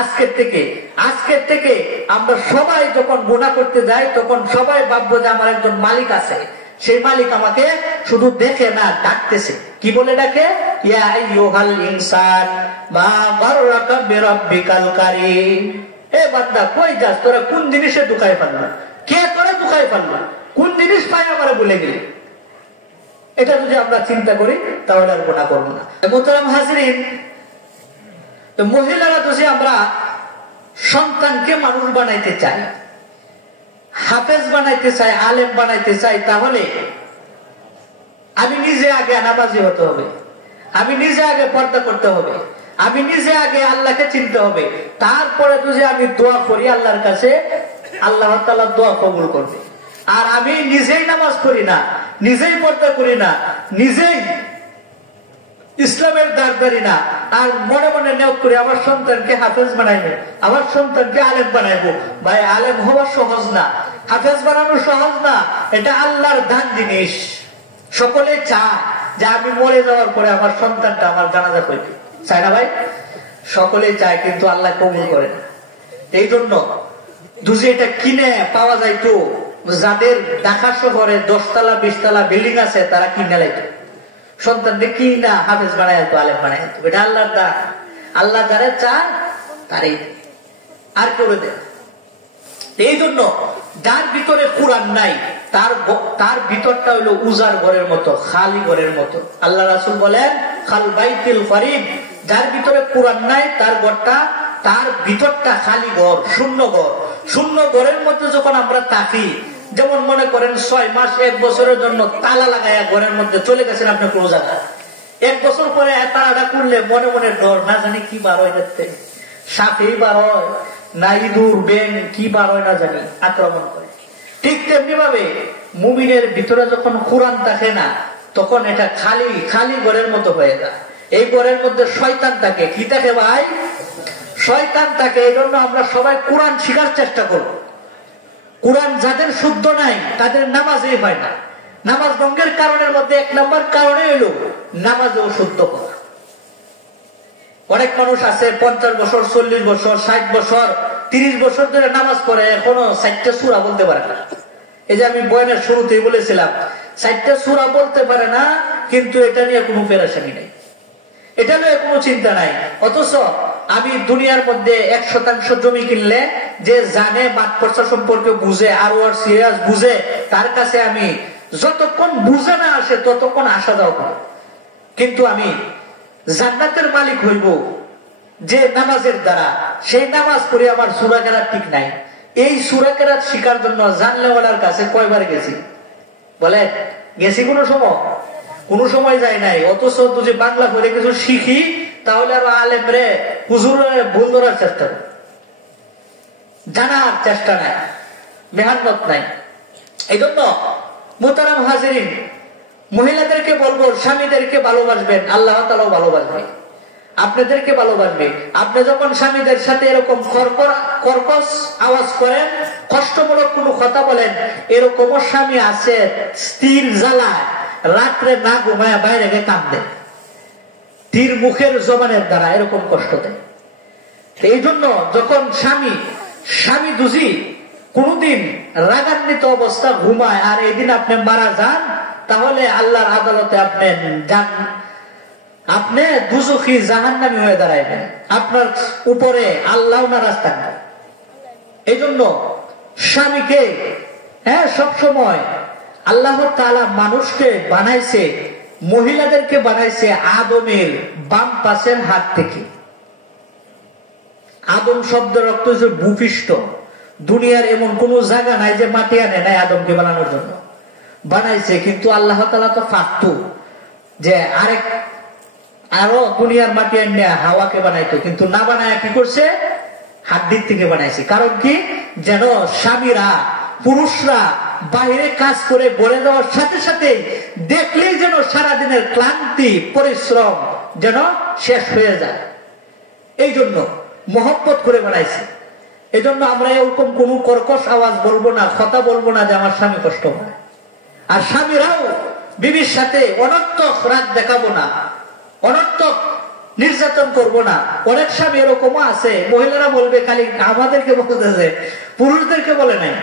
আজকের থেকে আমরা সবাই যখন গুনাহ করতে যাই তখন সবাই ভাববো যে আমার একজন মালিক আছে, সেই মালিক আমাকে শুধু দেখে না, ডাকতেছে। কি বলে ডাকে? ইয়া আইয়ুহাল ইনসান মা গাররাকা বিরাব্বিকাল কারীম। এ বান্দা, কই যাস? তোরা কোন জিনিসে দুখাই পারলা? কে তোরা দুখাই পারলা? কোন জিনিস পাই আমারে বলে গেলি? এটা যদি আমরা চিন্তা করি তাহলে আর গুনাহ করব না। মুহতারাম হাজিরিন, তো মহিলারা যদি আমরা সন্তানকে মানুষ বানাইতে চাই, হাফেজ বানাইতে চাই, আলেম বানাইতে চাই, তাহলে আমি নিজে আগে নামাজি হতে হবে, আমি নিজে আগে পর্দা করতে হবে, আমি নিজে আগে আল্লাহকে চিনতে হবে। তারপরে যদি আমি দোয়া করি আল্লাহর কাছে, আল্লাহ তাআলা দোয়া কবুল করবে। আর আমি নিজেই নামাজ পড়ি না, নিজেই পর্দা করি না, নিজেই ইসলামের দাঁড়দারি না, আর মনে মনে নিয়ত করে আমার সন্তানকে হাফেজ বানাইবে, আমার সন্তানকে আলেম বানাইবো। ভাই, আলেম হওয়া সহজ না, হাফেজ বানানো সহজ না, এটা আল্লাহর দান জিনিস। সকলে চায় যে আমি মরে যাওয়ার পরে আমার সন্তানটা আমার জানাজা করবে, চায় না ভাই? সকলে চায়, কিন্তু আল্লাহ কবুল করে না। এই জন্য যদি এটা কিনে পাওয়া যাইতো, যাদের ঢাকা শহরে 10 তলা 20 তলা বিল্ডিং আছে তারা কিনে লাইতো, সন্তানদের কি না হাফেজ বানায়, আলেম বানায়। এটা আল্লাহর দান। আল্লাহ যারা চায় তারই আর কেউ দেয়। এই জন্য যার ভিতরে কোরআন নাই তার ভিতরটা হইলো উজার ঘরের মতো, খালি ঘরের মতো। আল্লাহ রাসূল বলেন, খাল বাইতিল গরিব, যার ভিতরে কোরআন নাই তার ঘরটা, তার ভিতরটা খালি ঘর, শূন্য ঘর। শূন্য ঘরের মধ্যে যখন আমরা থাকি, যেমন মনে করেন 6 মাস 1 বছরের জন্য তালা লাগাইয়া ঘরের মধ্যে চলে গেছেন আপনি কোনো জায়গা, 1 বছর পরে তালাটা করলে মনে মনে ডর, না জানি কি বার হয়, দেখতে সাপেই বার হয় না ইঁদুর বেন কি বার হয় না জানি, আক্রমণ করে। ঠিক তেমনি ভাবে মুমিনের ভিতরে যখন কোরআন থাকে না, তখন এটা খালি খালি ঘরের মতো হয়ে যায়। এই ঘরের মধ্যে শয়তান থাকে। কি থাকে ভাই? শয়তান থাকে। এই জন্য আমরা সবাই কোরআন শিখার চেষ্টা করব। কোরআন যাদের শুদ্ধ নাই তাদের নামাজই হয় না। নামাজ ভঙ্গের কারণের মধ্যে 1 নম্বর কারণে হলো নামাজও শুদ্ধ করা। অনেক মানুষ আছে 50 বছর 40 বছর 60 বছর 30 বছর ধরে নামাজ পড়ে, এখনো 4টা সূরা বলতে পারে না। এই যে আমি বয়ানের শুরুতেই বলেছিলাম, 4টা সূরা বলতে পারে না, কিন্তু এটা নিয়ে কোনো পেরেশানি নাই, এটা নিয়ে কোনো চিন্তা নাই। অথচ আমি দুনিয়ার মধ্যে 1% জমি কিনলে যে জানে মাঠ খরচা সম্পর্কে বুঝে, আর ওর সিরিয়াস বুঝে, তার কাছে আমি যতক্ষণ বুঝে না আসে ততক্ষণ আসা দাও করে। কিন্তু আমি জান্নাতের মালিক হইব যে নামাজের দ্বারা, সেই নামাজ পড়ে আমার সূরা কেরাত ঠিক নাই। এই সূরা কেরাত শিখার জন্য জানলেওয়ালার কাছে কয়বার গেছি বলে? গেছি কোনো সময় যাই নাই। অথচ যদি বাংলা পড়ে কিছু শিখি তাহলে আরো আলেম রে হুজুরে ভুল ধরার চেষ্টা, জানার চেষ্টা নাই, মেহনত নাই। এই জন্য মুহতারাম হাজিরিন, মহিলাদেরকে বলবো স্বামীদেরকে ভালোবাসবেন, আল্লাহ তাআলাও ভালোবাসবে, আপনাদেরকে ভালোবাসবে। আপনি যখন স্বামীদের সাথে এরকম কর্কশ আওয়াজ করেন, কষ্টমূলক কোনো কথা বলেন, এরকমও স্বামী আছে স্ত্রীর জ্বালায় রাত্রে না ঘুমায় বাইরে গিয়ে কাঁদে, তীর মুখের জবানের দ্বারা এরকম কষ্ট দেয়। এই জন্য যখন স্বামী দুজি কোনদিন রাগান্বিত অবস্থা ঘুমায় আর এদিন আপনি মারা যান, তাহলে আল্লাহর আদালতে আপনি দুজখী জাহান্নামী হয়ে দাঁড়াইবেন, আপনার উপরে আল্লাহ নারাজ থাকবে। এই জন্য স্বামীকে সবসময় আল্লাহ তাআলা মানুষকে বানাইছে, মহিলাদেরকে বানাইছে আদমের বাম পাশের হাত থেকে। আদম শব্দের অর্থ হচ্ছে ভূপৃষ্ঠ। দুনিয়ার এমন কোন জায়গা নাই যে মাটি আনে নাই আদমকে বানানোর জন্য, বানাইছে। কিন্তু আল্লাহ তাআলা তো ফাকতু যে আরো দুনিয়ার মাটি আনে হাওয়াকে বানাইতো, কিন্তু না বানায় কি করছে, হাড্ডির থেকে বানাইছে। কারণ কি, যেন স্বামীরা পুরুষরা বাইরে কাজ করে গড়ে যাওয়ার সাথে সাথে দেখলেই যেন সারাদিনের ক্লান্তি পরিশ্রম যেন শেষ হয়ে যায়। এই জন্য মহব্বত করে বানাইছে। এই জন্য আমরা এরকম কোন কর্কশ আওয়াজ বলবো না, কথা বলবো না যে আমার স্বামী কষ্ট হয়। আর স্বামীরাও বিবির সাথে অনর্থক রাগ দেখাবো না, অনর্থক নির্যাতন করব না। অনেক স্বামী এরকমও আছে, মহিলারা বলবে খালি আমাদেরকে বলতেছে, পুরুষদেরকে বলে নাই।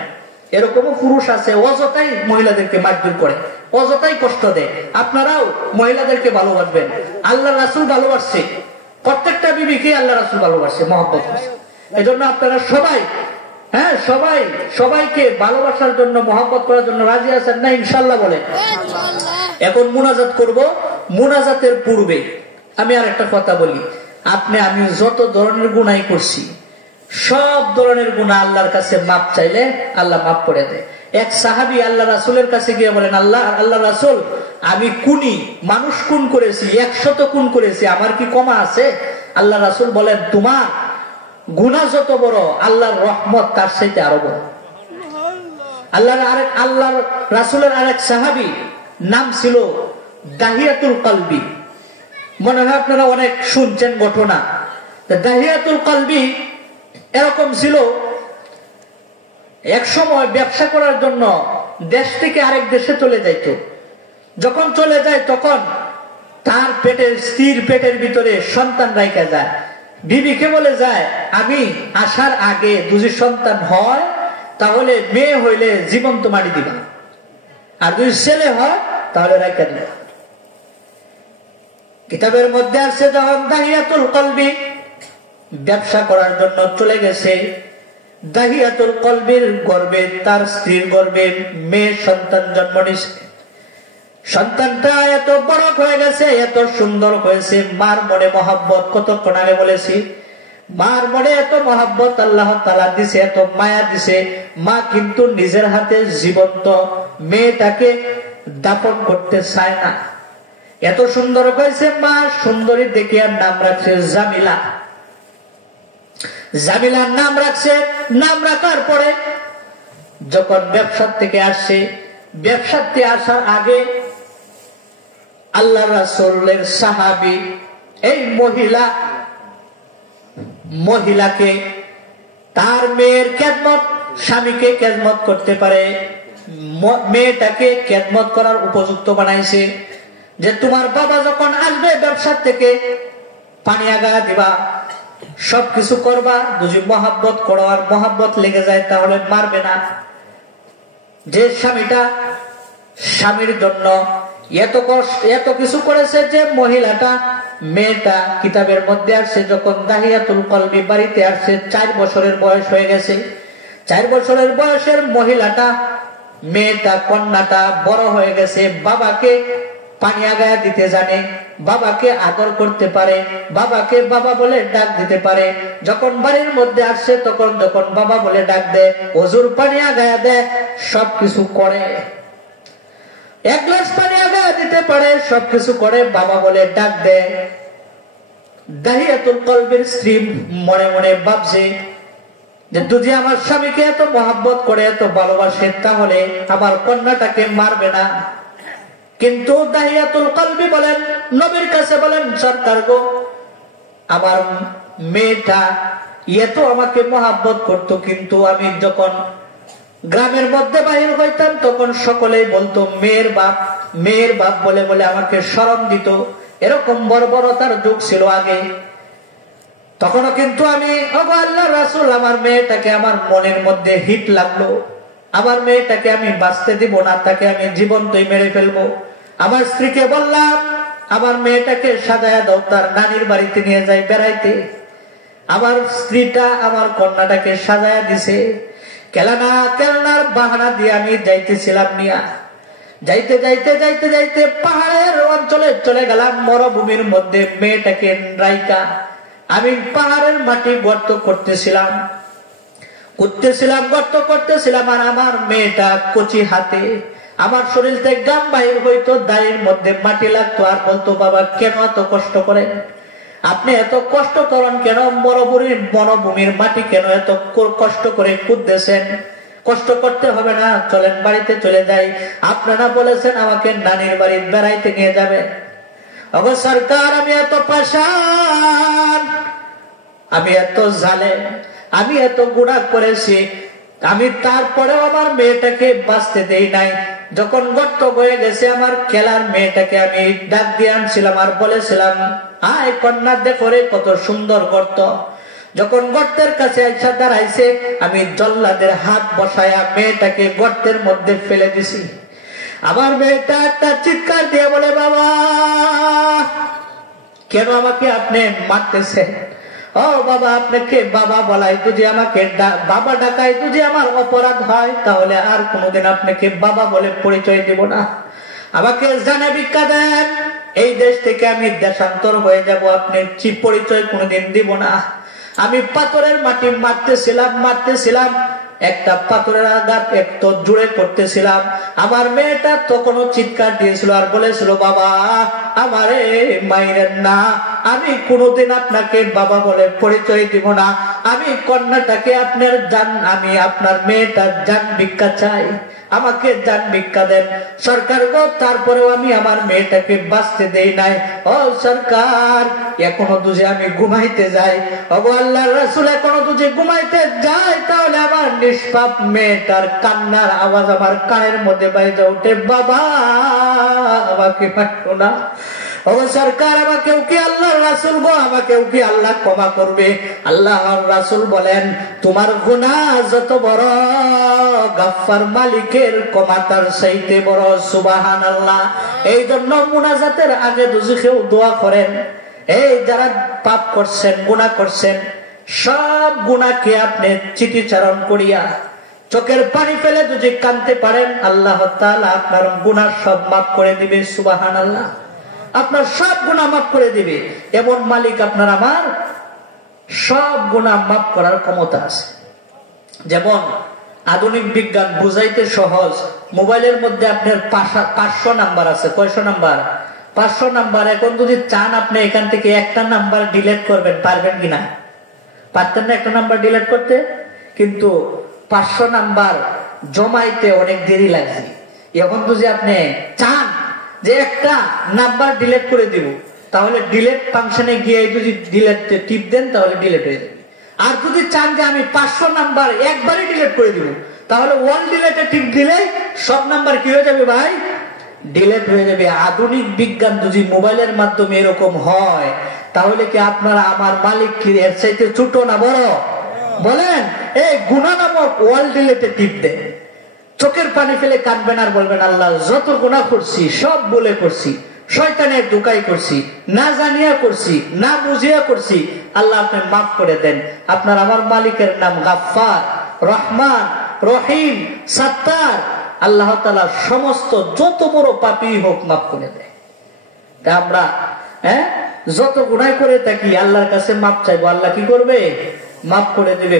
এরকমও পুরুষ আছে অযথাই মহিলাদেরকে মারধর করে, অযথাই কষ্ট দেয়। আপনারাও মহিলাদেরকে ভালোবাসবেন। আল্লাহ রাসূল ভালোবাসছে, প্রত্যেকটা বিবিকে আল্লাহ রাসূল ভালোবাসছে, মহব্বত করছে। এই জন্য আপনারা সবাইকে ভালোবাসার জন্য, মহব্বত করার জন্য রাজি আছেন না? ইনশাআল্লাহ বলেন। এখন মুনাজাত করব। মুনাজাতের পূর্বে আমি আর একটা কথা বলি। আমি যত ধরনের গুনাহ করছি, সব ধরনের গুনাহ আল্লাহর কাছে মাপ চাইলে আল্লাহ মাপ করে দেয়। এক সাহাবী আল্লাহ রাসূলের কাছে গিয়ে বলেন, আল্লাহ রাসূল, আমি মানুষ খুন করেছি, 100 খুন করেছি, আমার কি কমা আছে? আল্লাহ রাসূল বলেন, তোমার গুনাহ যত বড়, আল্লাহর রহমত তার চাইতে আরো বড়। আল্লাহর রাসূলের আরেক সাহাবী নাম ছিল দাহিয়াতুল কলবি। মনে হয় আপনারা অনেক শুনছেন ঘটনা। দাহিয়াতুল কলবি এরকম ছিল, এক সময় ব্যবসা করার জন্য দেশ থেকে আরেক দেশে চলে যাইত। যখন চলে যায় তখন তার স্ত্রীর পেটের ভিতরে সন্তান রাইখা যায়। বিবিকে বলে যায়, আমি আসার আগে যদি সন্তান হয় তাহলে মেয়ে হইলে জীবন্ত মারি দিবা, আর যদি ছেলে হয় তাহলে রাইখা দিবা। কিতাবের মধ্যে আছে, যখন দাহিয়াতুল কলবি ব্যবসা করার জন্য চলে গেছে, দাহিয়াতুল কলবির গর্ভে, তার স্ত্রীর গর্ভে মেয়ে সন্তান জন্ম নিয়েছে। সন্তানটা এত বড় হয়ে গেছে, এত সুন্দর হয়েছে, মার মনে মহব্বত, কতক্ষণ আগে বলেছি, মার মনে এত মহব্বত আল্লাহ তাআলা দিছে, এত মায়া দিছে। মা কিন্তু নিজের হাতে জীবন্ত মেয়েটাকে দাফন করতে চায় না। এত সুন্দর হয়েছে, মা সুন্দরী দেখিয়া নাম রাখছে জামিলা। জামিলার নাম রাখছে। নাম রাখার পরে যখন ব্যবসা থেকে আসছে, ব্যবসাতে আসার আগে আল্লাহ রাসূলের সাহাবী এই মহিলাকে তার মেয়ের খেদমত, স্বামীকে খেদমত করতে পারে, মেয়েটাকে খেদমত করার উপযুক্ত বানাইছে। যে তোমার বাবা যখন আসবে ব্যবসা থেকে, পানি আগায়া দিবা, সবকিছু করবা, যদি মহব্বত করো আর মহব্বত লেগে যায় তাহলে মারবে না। যে স্বামীটা স্বামীর জন্য এত কিছু করেছে, যে মেয়েটা কিতাবের মধ্যে আসছে, যখন দাহিয়াতুল কলবি বাড়িতে আসছে, 4 বছরের বয়স হয়ে গেছে। 4 বছরের বয়সের মেয়েটা কন্যাটা বড় হয়ে গেছে, বাবাকে পানি আগায়া দিতে জানে, বাবাকে আদর করতে পারে, বাবাকে বাবা বলে ডাক দিতে পারে। যখন বাড়ির মধ্যে আসছে তখন যখন বাবা বলে ডাক দেয়, হুজুর পানি আগায়া দেয়, সবকিছু করে, 1 গ্লাস পানি আগায়া দিতে পারে, সবকিছু করে, বাবা বলে ডাক দেয়। দাহিয়াতুল কলবির স্ত্রী মনে মনে ভাবছে যে যদি আমার স্বামীকে এত মহব্বত করে, এত ভালোবাসে, তাহলে আমার কন্যাটাকে মারবে না। কিন্তু দাহিয়াতুল কলবি বলেন, নবীর কাছে বলেন, সরকার গো, আমার মেয়েটা এত আমাকে মহব্বত করতো, কিন্তু আমি যখন গ্রামের মধ্যে বাহির হইতাম তখন সকলেই বলতো মেয়ের বাপ বলে বলে আমাকে শরম দিত। এরকম বর্বরতার যুগ ছিল আগে। তখনও কিন্তু আমি আল্লাহর রাসূল আমার মেয়েটাকে আমার মনের মধ্যে হিট লাগলো, আমার মেয়েটাকে আমি বাঁচতে দিব না, তাকে আমি জীবন্তই মেরে ফেলবো। আমার স্ত্রীকে বললাম আমার মেয়েটাকে সাজায়া দাও, তার নানির বাড়িতে নিয়ে যাই বেড়াইতে। আমার স্ত্রীটা আমার কন্যাটাকে সাজায়া দিছে। কেলনার বাহানা দিয়ে আমি যাইতেছিলাম নিয়া। যাইতে যাইতে যাইতে যাইতে পাহাড়ের অঞ্চলে চলে গেলাম, মরুভূমির মধ্যে মেয়েটাকে রাইকা আমি পাহাড়ের মাটি গর্ত করতেছিলাম আর আমার মেয়েটা কচি হাতে, আমার শরীর থেকে গাম বাহির হইতো, দাঁড়ির মধ্যে মাটি লাগতো আর বলতো বাবা কেন এত কষ্ট করেন আপনি, এত কষ্ট করেন কেন, মরুভূমির মাটি কেন এত কষ্ট করে কুদতেছেন, কষ্ট করতে হবে না, চলেন বাড়িতে চলে যাই, আপনারা বলেছেন আমাকে নানির বাড়ি বেড়াইতে নিয়ে যাবে। ওগো সরকার, আমি এত পাষাণ, আমি এত জালেম, আমি এত গুনাহ করেছি, আমি তারপরেও আমার মেয়েটাকে বাঁচতে দেই নাই। যখন গর্ত হয়ে গেছে আমার খেলার মেয়েটাকে আমি ডাক দিয়ে আনছিলাম আর বলেছিলাম আয় কন্যা দেখো রে কত সুন্দর গর্ত। যখন গর্তের কাছে আইসা দাঁড়াইছে আমি জল্লাদের হাত বসায়া মেয়েটাকে গর্তের মধ্যে ফেলে দিছি। আমার মেয়েটা একটা চিৎকার দিয়ে বলে বাবা কেন আমাকে আপনি মারতেছেন, ও বাবা আপনাকে বাবা বলাই যদি আমাকে বাবা ডাকাই যদি আমার অপরাধ হয় তাহলে আর কোনোদিন আপনাকে বাবা বলে পরিচয় দিব না, আমাকে জানে ভিক্ষা দেন, এই দেশ থেকে আমি দেশান্তর হয়ে যাব, আপনি পরিচয় কোনোদিন দিব না। আমি পাথরের মাটি মারতেছিলাম একটা পাথরের আঘাত একটু জুড়ে করতেছিলাম। আমার মেয়েটা তখনও চিৎকার দিয়েছিল আর বলেছিল বাবা আমারে মাইরেন না, আমি কোনোদিন আপনাকে বাবা বলে পরিচয় দিব না, আমি কন্যাটাকে আপনার জান, আমি আপনার মেয়েটার জান ভিক্ষা চাই, আমাকে জান ভিক্ষা দেন সরকার গো। তারপরেও আমি আমার মেয়েটাকে বাঁচতে দেই নাই। ও সরকার, এখনো দুজে আমি ঘুমাইতে যাই, ওগো আল্লাহর রাসূল এখনো দুজে ঘুমাইতে যাই, তাহলে আমার নিষ্পাপ মেয়েটার কান্নার আওয়াজ আমার কানের মধ্যে বাইরে ওঠে বাবা আমাকে মারো না। ও সরকার, আমাকেও কি আল্লাহর রাসূল গো, আমাকেও কি আল্লাহ ক্ষমা করবে? আল্লাহর রাসূল বলেন তোমার গুনাহ যত বড় গাফফার মালিকের ক্ষমা তার চাইতে বড়। সুবহানাল্লাহ। এই জন্য মুনাজাতের আগে যদি কেউ দোয়া করেন, এই যারা পাপ করছেন গুনাহ করছেন সব গুনাহকে আপনি চিঠিচারণ করিয়া চোখের পানি ফেলে যদি কাঁদতে পারেন আল্লাহ তাআলা আপনার গুনাহ সব মাফ করে দিবে। সুবহানাল্লাহ। আপনার সব গুনাহ মাফ করে দিবে, এমন মালিক আপনার আমার সব গুনাহ মাফ করার ক্ষমতা আছে। যেমন আধুনিক বিজ্ঞান বুঝাইতে সহজ, মোবাইলের মধ্যে আপনার 500 নাম্বার আছে। কয়শো নাম্বার? 500 নাম্বার। এখন যদি চান আপনি এখান থেকে একটা নাম্বার ডিলিট করবেন, পারবেন কিনা? পারতেন না একটা নাম্বার ডিলিট করতে? কিন্তু 500 নাম্বার জমাইতে অনেক দেরি লাগছে। এখন যদি আপনি চান যে একটা নাম্বার ডিলিট করে দিব, তাহলে ডিলিট ফাংশনে গিয়ে যদি ডিলিট টিপ দেন তাহলে ডিলিট হয়ে যাবে। আর যদি চান যে আমি 500 নাম্বার একবারে ডিলিট করে দিব, তাহলে ওয়ান ডিলিটে টিপ দিলে সব নাম্বার কি হয়ে যাবে ভাই? ডিলিট হয়ে যাবে। আধুনিক বিজ্ঞান যদি মোবাইলের মাধ্যমে এরকম হয়, তাহলে কি আপনারা আমার মালিক কি এর চাইতে ছোট না বড়? বলেন। এই গুনাহ নামক ওয়াল ডিলিটে টিপ দেন, চোখের পানি ফেলে কাঁদবেন আর বলবেন আল্লাহ যত গুনাহ করছি সব বলে করছি, শয়তানের ধোঁকায় করছি, না জানিয়া করছি, না বুঝিয়া করছি, আল্লাহ আপনি মাফ করে দেন। আপনার আমার মালিকের নাম গাফফার, রহমান, রহিম, সাত্তার। আল্লাহ তাআলা সমস্ত যত বড় পাপী হোক মাফ করে দেয়। তা আমরা যত গুনাহ করে থাকি আল্লাহর কাছে মাফ চাইবো, আল্লাহ কি করবে? মাফ করে দিবে।